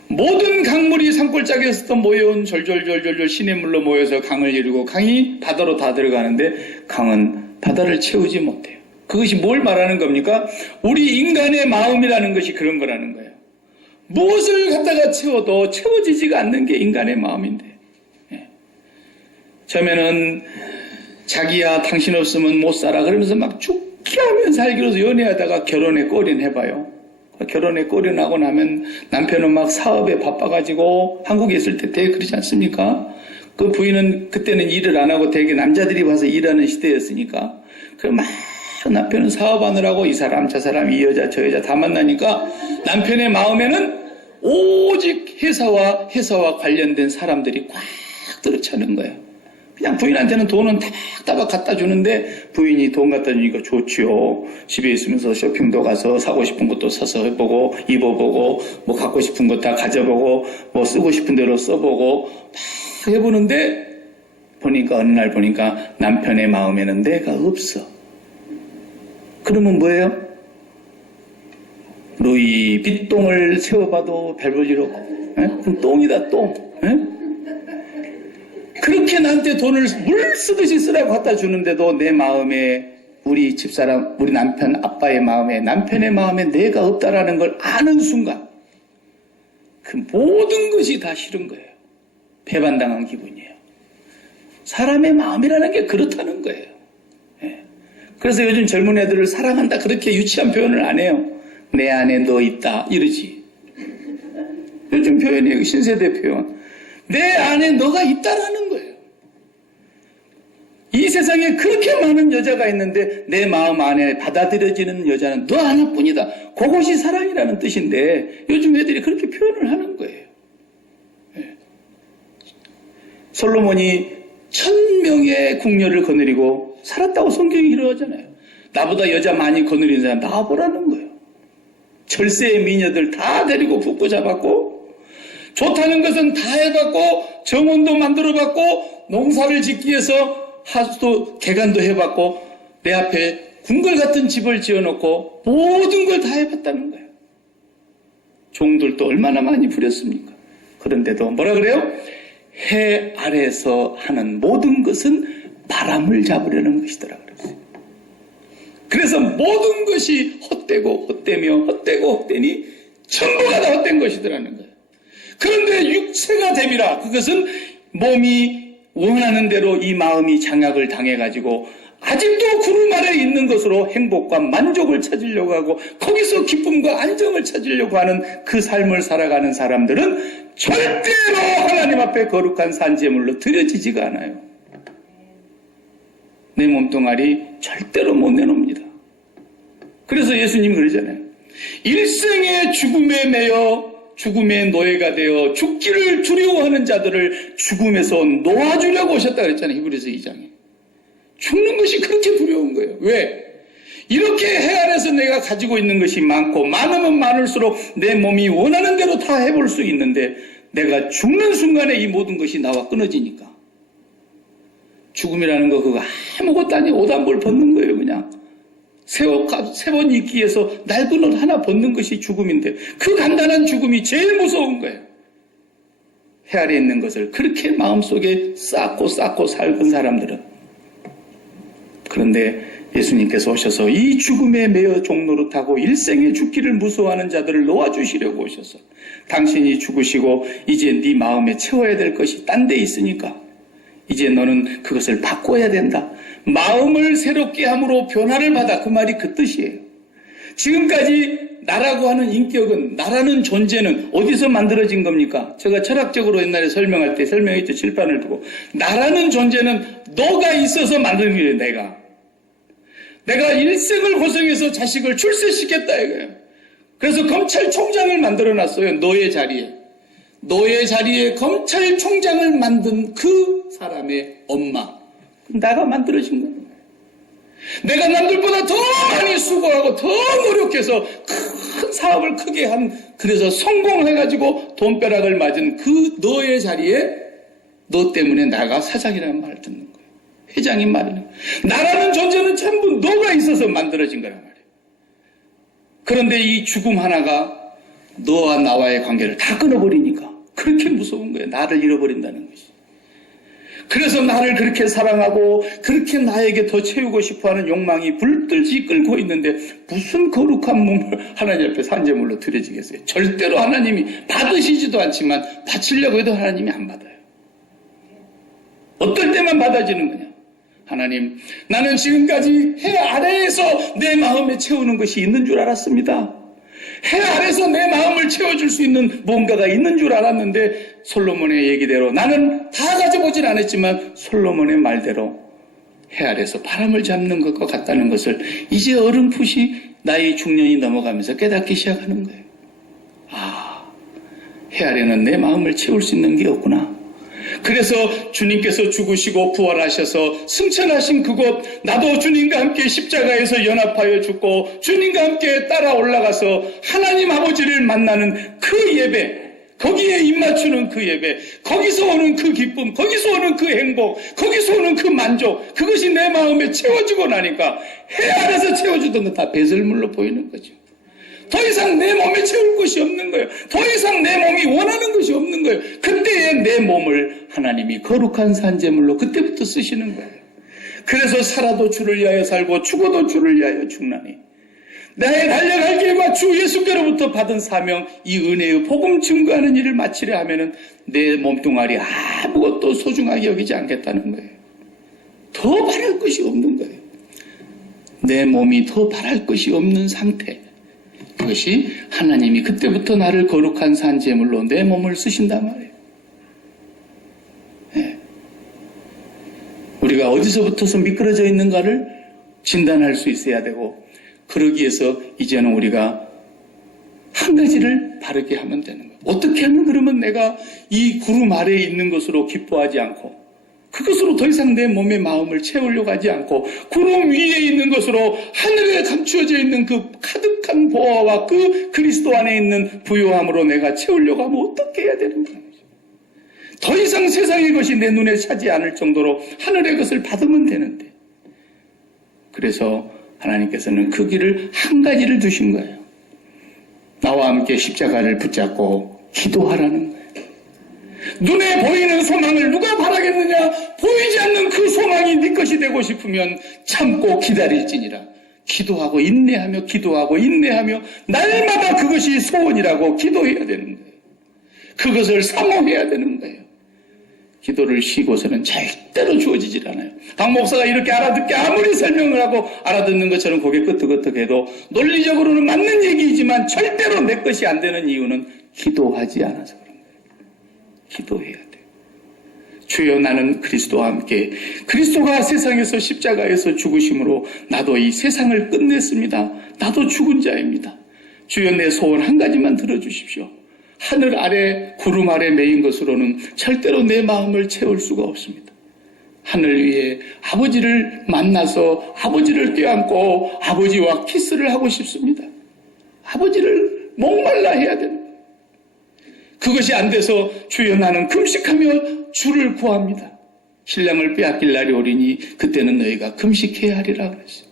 모든 강물이 산골짜기에서 모여온 졸졸졸졸 시냇물로 모여서 강을 이루고 강이 바다로 다 들어가는데 강은 바다를 채우지 못해요. 그것이 뭘 말하는 겁니까? 우리 인간의 마음이라는 것이 그런 거라는 거예요. 무엇을 갖다가 채워도 채워지지가 않는 게 인간의 마음인데. 예. 처음에는 자기야 당신 없으면 못 살아 그러면서 막 죽게 하면 살기로서 연애하다가 결혼에 꼴인해봐요. 결혼에 꼴인하고 나면 남편은 막 사업에 바빠가지고 한국에 있을 때 되게 그러지 않습니까? 그 부인은 그때는 일을 안 하고 되게 남자들이 와서 일하는 시대였으니까 그럼 막 남편은 사업하느라고 이 사람 저 사람 이 여자 저 여자 다 만나니까 남편의 마음에는 오직 회사와 관련된 사람들이 꽉 들어차는 거예요. 그냥 부인한테는 돈은 다박다박 갖다 주는데 부인이 돈 갖다 주니까 좋지요. 집에 있으면서 쇼핑도 가서 사고 싶은 것도 사서 해보고 입어보고 뭐 갖고 싶은 것 다 가져보고 뭐 쓰고 싶은 대로 써보고 막 해보는데 보니까 어느 날 보니까 남편의 마음에는 내가 없어. 그러면 뭐예요? 루이 빗똥을 세워봐도 별 볼 일 없고 그럼 똥이다 똥. 에? 그렇게 나한테 돈을 물 쓰듯이 쓰라고 갖다 주는데도 내 마음에 우리 집사람, 우리 남편, 아빠의 마음에 남편의 마음에 내가 없다라는 걸 아는 순간 그 모든 것이 다 싫은 거예요. 배반당한 기분이에요. 사람의 마음이라는 게 그렇다는 거예요. 예. 그래서 요즘 젊은 애들을 사랑한다 그렇게 유치한 표현을 안 해요. 내 안에 너 있다 이러지. 요즘 표현이에요. 신세대 표현. 내 안에 너가 있다라는 거예요. 이 세상에 그렇게 많은 여자가 있는데 내 마음 안에 받아들여지는 여자는 너 하나뿐이다. 그것이 사랑이라는 뜻인데 요즘 애들이 그렇게 표현을 하는 거예요. 네. 솔로몬이 1000명의 궁녀를 거느리고 살았다고 성경이 이러잖아요. 나보다 여자 많이 거느린 사람 나와보라는 거예요. 절세의 미녀들 다 데리고 붙고 잡았고 좋다는 것은 다 해봤고 정원도 만들어봤고 농사를 짓기 위해서 하수도 개간도 해봤고 내 앞에 궁궐 같은 집을 지어놓고 모든 걸 다 해봤다는 거예요. 종들도 얼마나 많이 부렸습니까? 그런데도 뭐라 그래요? 해 아래에서 하는 모든 것은 바람을 잡으려는 것이더라 그랬어요. 그래서 모든 것이 헛되고 헛되며 헛되고 헛되니 전부가 다 헛된 것이더라는 거예요. 그런데 육체가 됨이라 그것은 몸이 원하는 대로 이 마음이 장악을 당해가지고 아직도 구름 아래에 있는 것으로 행복과 만족을 찾으려고 하고 거기서 기쁨과 안정을 찾으려고 하는 그 삶을 살아가는 사람들은 절대로 하나님 앞에 거룩한 산제물로 드려지지가 않아요. 내 몸뚱아리 절대로 못 내놓습니다. 그래서 예수님 그러잖아요. 일생의 죽음에 매여 죽음의 노예가 되어 죽기를 두려워하는 자들을 죽음에서 놓아주려고 오셨다 그랬잖아요. 히브리서 2장에. 죽는 것이 그렇게 두려운 거예요. 왜? 이렇게 해 아래서 내가 가지고 있는 것이 많고 많으면 많을수록 내 몸이 원하는 대로 다 해볼 수 있는데 내가 죽는 순간에 이 모든 것이 나와 끊어지니까. 죽음이라는 거 그거 아무것도 아니고 옷 한 벌 벗는 거예요. 그냥. 새 번 입기 위해서 낡은 옷 하나 벗는 것이 죽음인데 그 간단한 죽음이 제일 무서운 거예요. 해 아래에 있는 것을 그렇게 마음속에 쌓고 살던 사람들은. 그런데 예수님께서 오셔서 이 죽음에 매여 종노릇하고 일생에 죽기를 무서워하는 자들을 놓아주시려고 오셔서 당신이 죽으시고 이제 네 마음에 채워야 될 것이 딴 데 있으니까 이제 너는 그것을 바꿔야 된다. 마음을 새롭게 함으로 변화를 받아. 그 말이 그 뜻이에요. 지금까지 나라고 하는 인격은, 나라는 존재는 어디서 만들어진 겁니까? 제가 철학적으로 옛날에 설명할 때 설명했죠. 칠판을 두고. 나라는 존재는 너가 있어서 만든 거예요. 내가 일생을 고생해서 자식을 출세시켰다 이거예요. 그래서 검찰총장을 만들어놨어요. 너의 자리에. 너의 자리에 검찰총장을 만든 그 사람의 엄마, 나가 만들어진 거예요. 내가 남들보다 더 많이 수고하고 더 노력해서 큰 사업을 크게 그래서 성공해가지고 돈벼락을 맞은 그 너의 자리에 너 때문에 나가 사장이라는 말을 듣는 거예요. 회장인 말이네. 나라는 존재는 전부 너가 있어서 만들어진 거란 말이에요. 그런데 이 죽음 하나가 너와 나와의 관계를 다 끊어버리니까 그렇게 무서운 거예요. 나를 잃어버린다는 것이. 그래서 나를 그렇게 사랑하고 그렇게 나에게 더 채우고 싶어하는 욕망이 불들지 끓고 있는데 무슨 거룩한 몸을 하나님 앞에 산제물로 드려지겠어요. 절대로 하나님이 받으시지도 않지만 바치려고 해도 하나님이 안 받아요. 어떨 때만 받아지는 거냐. 하나님, 나는 지금까지 해 아래에서 내 마음에 채우는 것이 있는 줄 알았습니다. 해 아래서 내 마음을 채워줄 수 있는 뭔가가 있는 줄 알았는데 솔로몬의 얘기대로 나는 다 가져보진 않았지만 솔로몬의 말대로 해 아래서 바람을 잡는 것과 같다는 것을 이제 어렴풋이 나이 중년이 넘어가면서 깨닫기 시작하는 거예요. 아, 해 아래는 내 마음을 채울 수 있는 게 없구나. 그래서 주님께서 죽으시고 부활하셔서 승천하신 그곳, 나도 주님과 함께 십자가에서 연합하여 죽고 주님과 함께 따라 올라가서 하나님 아버지를 만나는 그 예배, 거기에 입맞추는 그 예배, 거기서 오는 그 기쁨, 거기서 오는 그 행복, 거기서 오는 그 만족, 그것이 내 마음에 채워지고 나니까 해 아래서 채워주던 건 다 배설물로 보이는 거죠. 더 이상 내 몸에 채울 것이 없는 거예요. 더 이상 내 몸이 원하는 것이 없는 거예요. 그때에 내 몸을 하나님이 거룩한 산제물로 그때부터 쓰시는 거예요. 그래서 살아도 주를 위하여 살고 죽어도 주를 위하여 죽나니 나의 달려갈 길과 주 예수께로부터 받은 사명, 이 은혜의 복음 증거하는 일을 마치려 하면은 내 몸뚱아리 아무것도 소중하게 여기지 않겠다는 거예요. 더 바랄 것이 없는 거예요. 내 몸이 더 바랄 것이 없는 상태. 그것이 하나님이 그때부터 나를 거룩한 산제물로 내 몸을 쓰신단 말이에요. 네. 우리가 어디서부터서 미끄러져 있는가를 진단할 수 있어야 되고 그러기 위해서 이제는 우리가 한 가지를 바르게 하면 되는 거예요. 어떻게 하면 그러면 내가 이 구름 아래에 있는 것으로 기뻐하지 않고 그것으로 더 이상 내 몸의 마음을 채우려고 하지 않고 구름 위에 있는 것으로 하늘에 감추어져 있는 그 가득한 보화와 그 그리스도 안에 있는 부요함으로 내가 채우려고 하면 어떻게 해야 되는 거예요? 더 이상 세상의 것이 내 눈에 차지 않을 정도로 하늘의 것을 받으면 되는데 그래서 하나님께서는 그 길을 한 가지를 두신 거예요. 나와 함께 십자가를 붙잡고 기도하라는 거예요. 눈에 보이는 소망을 누가 바라겠느냐? 보이지 않는 그 소망이 네 것이 되고 싶으면 참고 기다릴지니라. 기도하고 인내하며 기도하고 인내하며 날마다 그것이 소원이라고 기도해야 되는 거예요. 그것을 사모해야 되는 거예요. 기도를 쉬고서는 절대로 주어지질 않아요. 강 목사가 이렇게 알아듣게 아무리 설명을 하고 알아듣는 것처럼 고개 끄덕끄덕해도 논리적으로는 맞는 얘기이지만 절대로 내 것이 안 되는 이유는 기도하지 않아서 그런 거예요. 기도해야 돼요. 주여 나는 그리스도와 함께 그리스도가 세상에서 십자가에서 죽으심으로 나도 이 세상을 끝냈습니다. 나도 죽은 자입니다. 주여 내 소원 한 가지만 들어주십시오. 하늘 아래 구름 아래 매인 것으로는 절대로 내 마음을 채울 수가 없습니다. 하늘 위에 아버지를 만나서 아버지를 껴안고 아버지와 키스를 하고 싶습니다. 아버지를 목말라 해야 됩니다. 그것이 안 돼서 주여 나는 금식하며 주를 구합니다. 신랑을 빼앗길 날이 오리니 그때는 너희가 금식해야 하리라 그랬어요.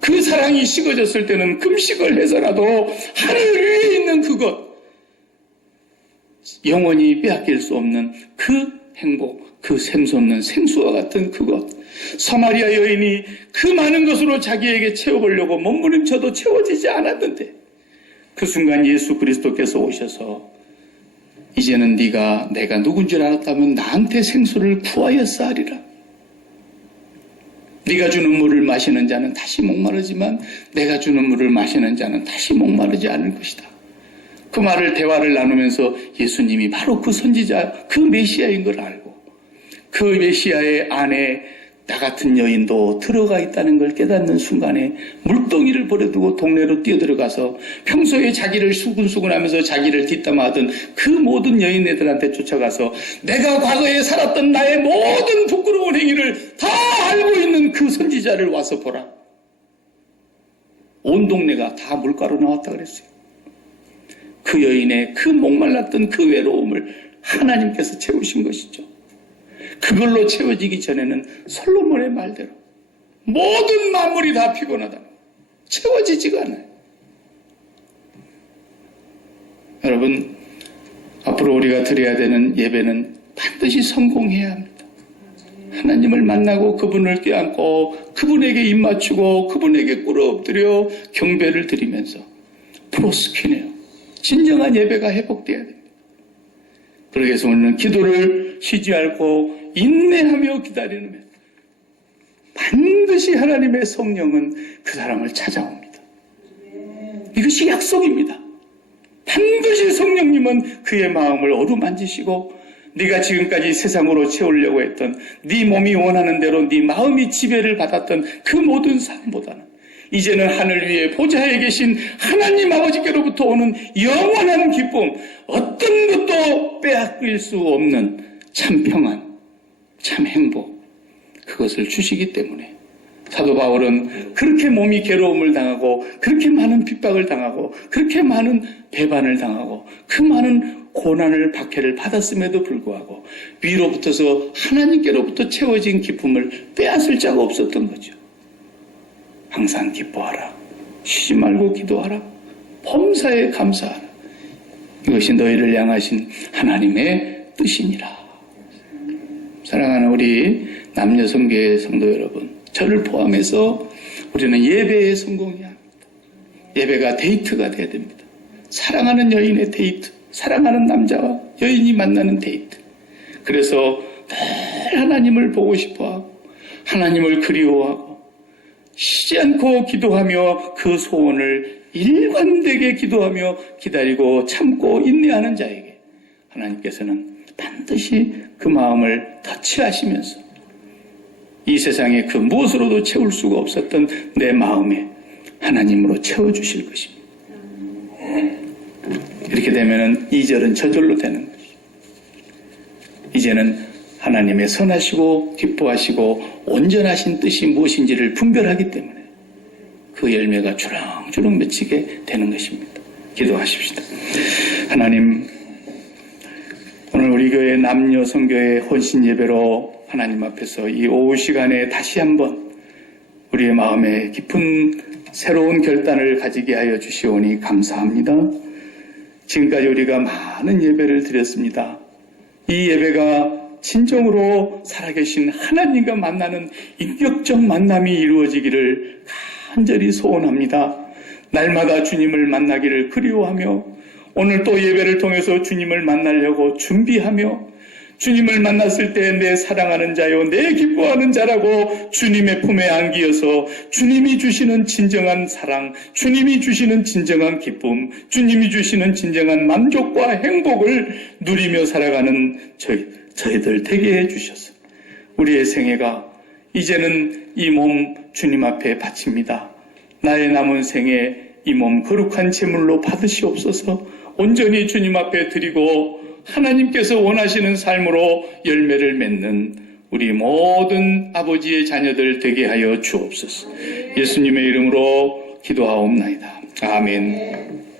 그 사랑이 식어졌을 때는 금식을 해서라도 하늘 위에 있는 그것 영원히 빼앗길 수 없는 그 행복, 그 샘솟는 생수와 같은 그것. 사마리아 여인이 그 많은 것으로 자기에게 채워보려고 몸부림쳐도 채워지지 않았는데 그 순간 예수 그리스도께서 오셔서 이제는 네가 내가 누군 줄 알았다면 나한테 생수를 구하였사 하리라. 네가 주는 물을 마시는 자는 다시 목마르지만 내가 주는 물을 마시는 자는 다시 목마르지 않을 것이다. 그 말을 대화를 나누면서 예수님이 바로 그 선지자, 그 메시아인 걸 알고 그 메시아의 안에 나 같은 여인도 들어가 있다는 걸 깨닫는 순간에 물동이를 버려두고 동네로 뛰어들어가서 평소에 자기를 수근수근하면서 자기를 뒷담화하던 그 모든 여인네들한테 쫓아가서 내가 과거에 살았던 나의 모든 부끄러운 행위를 다 알고 있는 그 선지자를 와서 보라. 온 동네가 다 물가로 나왔다 그랬어요. 그 여인의 그 목말랐던 그 외로움을 하나님께서 채우신 것이죠. 그걸로 채워지기 전에는 솔로몬의 말대로 모든 만물이 다 피곤하다. 채워지지가 않아요. 여러분, 앞으로 우리가 드려야 되는 예배는 반드시 성공해야 합니다. 하나님을 만나고 그분을 껴안고 그분에게 입맞추고 그분에게 꿇어 엎드려 경배를 드리면서 프로스키네요. 진정한 예배가 회복돼야 됩니다. 그러기 위해서 우리는 기도를 쉬지 않고 인내하며 기다리면 반드시 하나님의 성령은 그 사람을 찾아옵니다. 이것이 약속입니다. 반드시 성령님은 그의 마음을 어루만지시고 네가 지금까지 세상으로 채우려고 했던 네 몸이 원하는 대로 네 마음이 지배를 받았던 그 모든 삶보다는 이제는 하늘 위에 보좌에 계신 하나님 아버지께로부터 오는 영원한 기쁨, 어떤 것도 빼앗길 수 없는 참 평안, 참 행복, 그것을 주시기 때문에 사도 바울은 그렇게 몸이 괴로움을 당하고 그렇게 많은 핍박을 당하고 그렇게 많은 배반을 당하고 그 많은 고난을 박해를 받았음에도 불구하고 위로부터서 하나님께로부터 채워진 기쁨을 빼앗을 자가 없었던 거죠. 항상 기뻐하라. 쉬지 말고 기도하라. 범사에 감사하라. 이것이 너희를 향하신 하나님의 뜻이니라. 사랑하는 우리 남녀성교회 성도 여러분, 저를 포함해서 우리는 예배에 성공해야 합니다. 예배가 데이트가 돼야 됩니다. 사랑하는 여인의 데이트, 사랑하는 남자와 여인이 만나는 데이트. 그래서 늘 하나님을 보고 싶어하고 하나님을 그리워하고 쉬지 않고 기도하며 그 소원을 일관되게 기도하며 기다리고 참고 인내하는 자에게 하나님께서는 반드시 그 마음을 터치하시면서 이 세상에 그 무엇으로도 채울 수가 없었던 내 마음에 하나님으로 채워주실 것입니다. 이렇게 되면 2절은 저절로 되는 것이죠. 이제는 하나님의 선하시고 기뻐하시고 온전하신 뜻이 무엇인지를 분별하기 때문에 그 열매가 주렁주렁 맺히게 되는 것입니다. 기도하십시다. 하나님, 오늘 우리 교회 남녀 성교회 혼신 예배로 하나님 앞에서 이 오후 시간에 다시 한번 우리의 마음에 깊은 새로운 결단을 가지게 하여 주시오니 감사합니다. 지금까지 우리가 많은 예배를 드렸습니다. 이 예배가 진정으로 살아계신 하나님과 만나는 인격적 만남이 이루어지기를 간절히 소원합니다. 날마다 주님을 만나기를 그리워하며 오늘 또 예배를 통해서 주님을 만나려고 준비하며 주님을 만났을 때 내 사랑하는 자요 내 기뻐하는 자라고 주님의 품에 안기어서 주님이 주시는 진정한 사랑, 주님이 주시는 진정한 기쁨, 주님이 주시는 진정한 만족과 행복을 누리며 살아가는 저희들 되게 해주셔서 우리의 생애가 이제는 이 몸 주님 앞에 바칩니다. 나의 남은 생에 이 몸 거룩한 제물로 받으시옵소서. 온전히 주님 앞에 드리고 하나님께서 원하시는 삶으로 열매를 맺는 우리 모든 아버지의 자녀들 되게 하여 주옵소서. 예수님의 이름으로 기도하옵나이다. 아멘.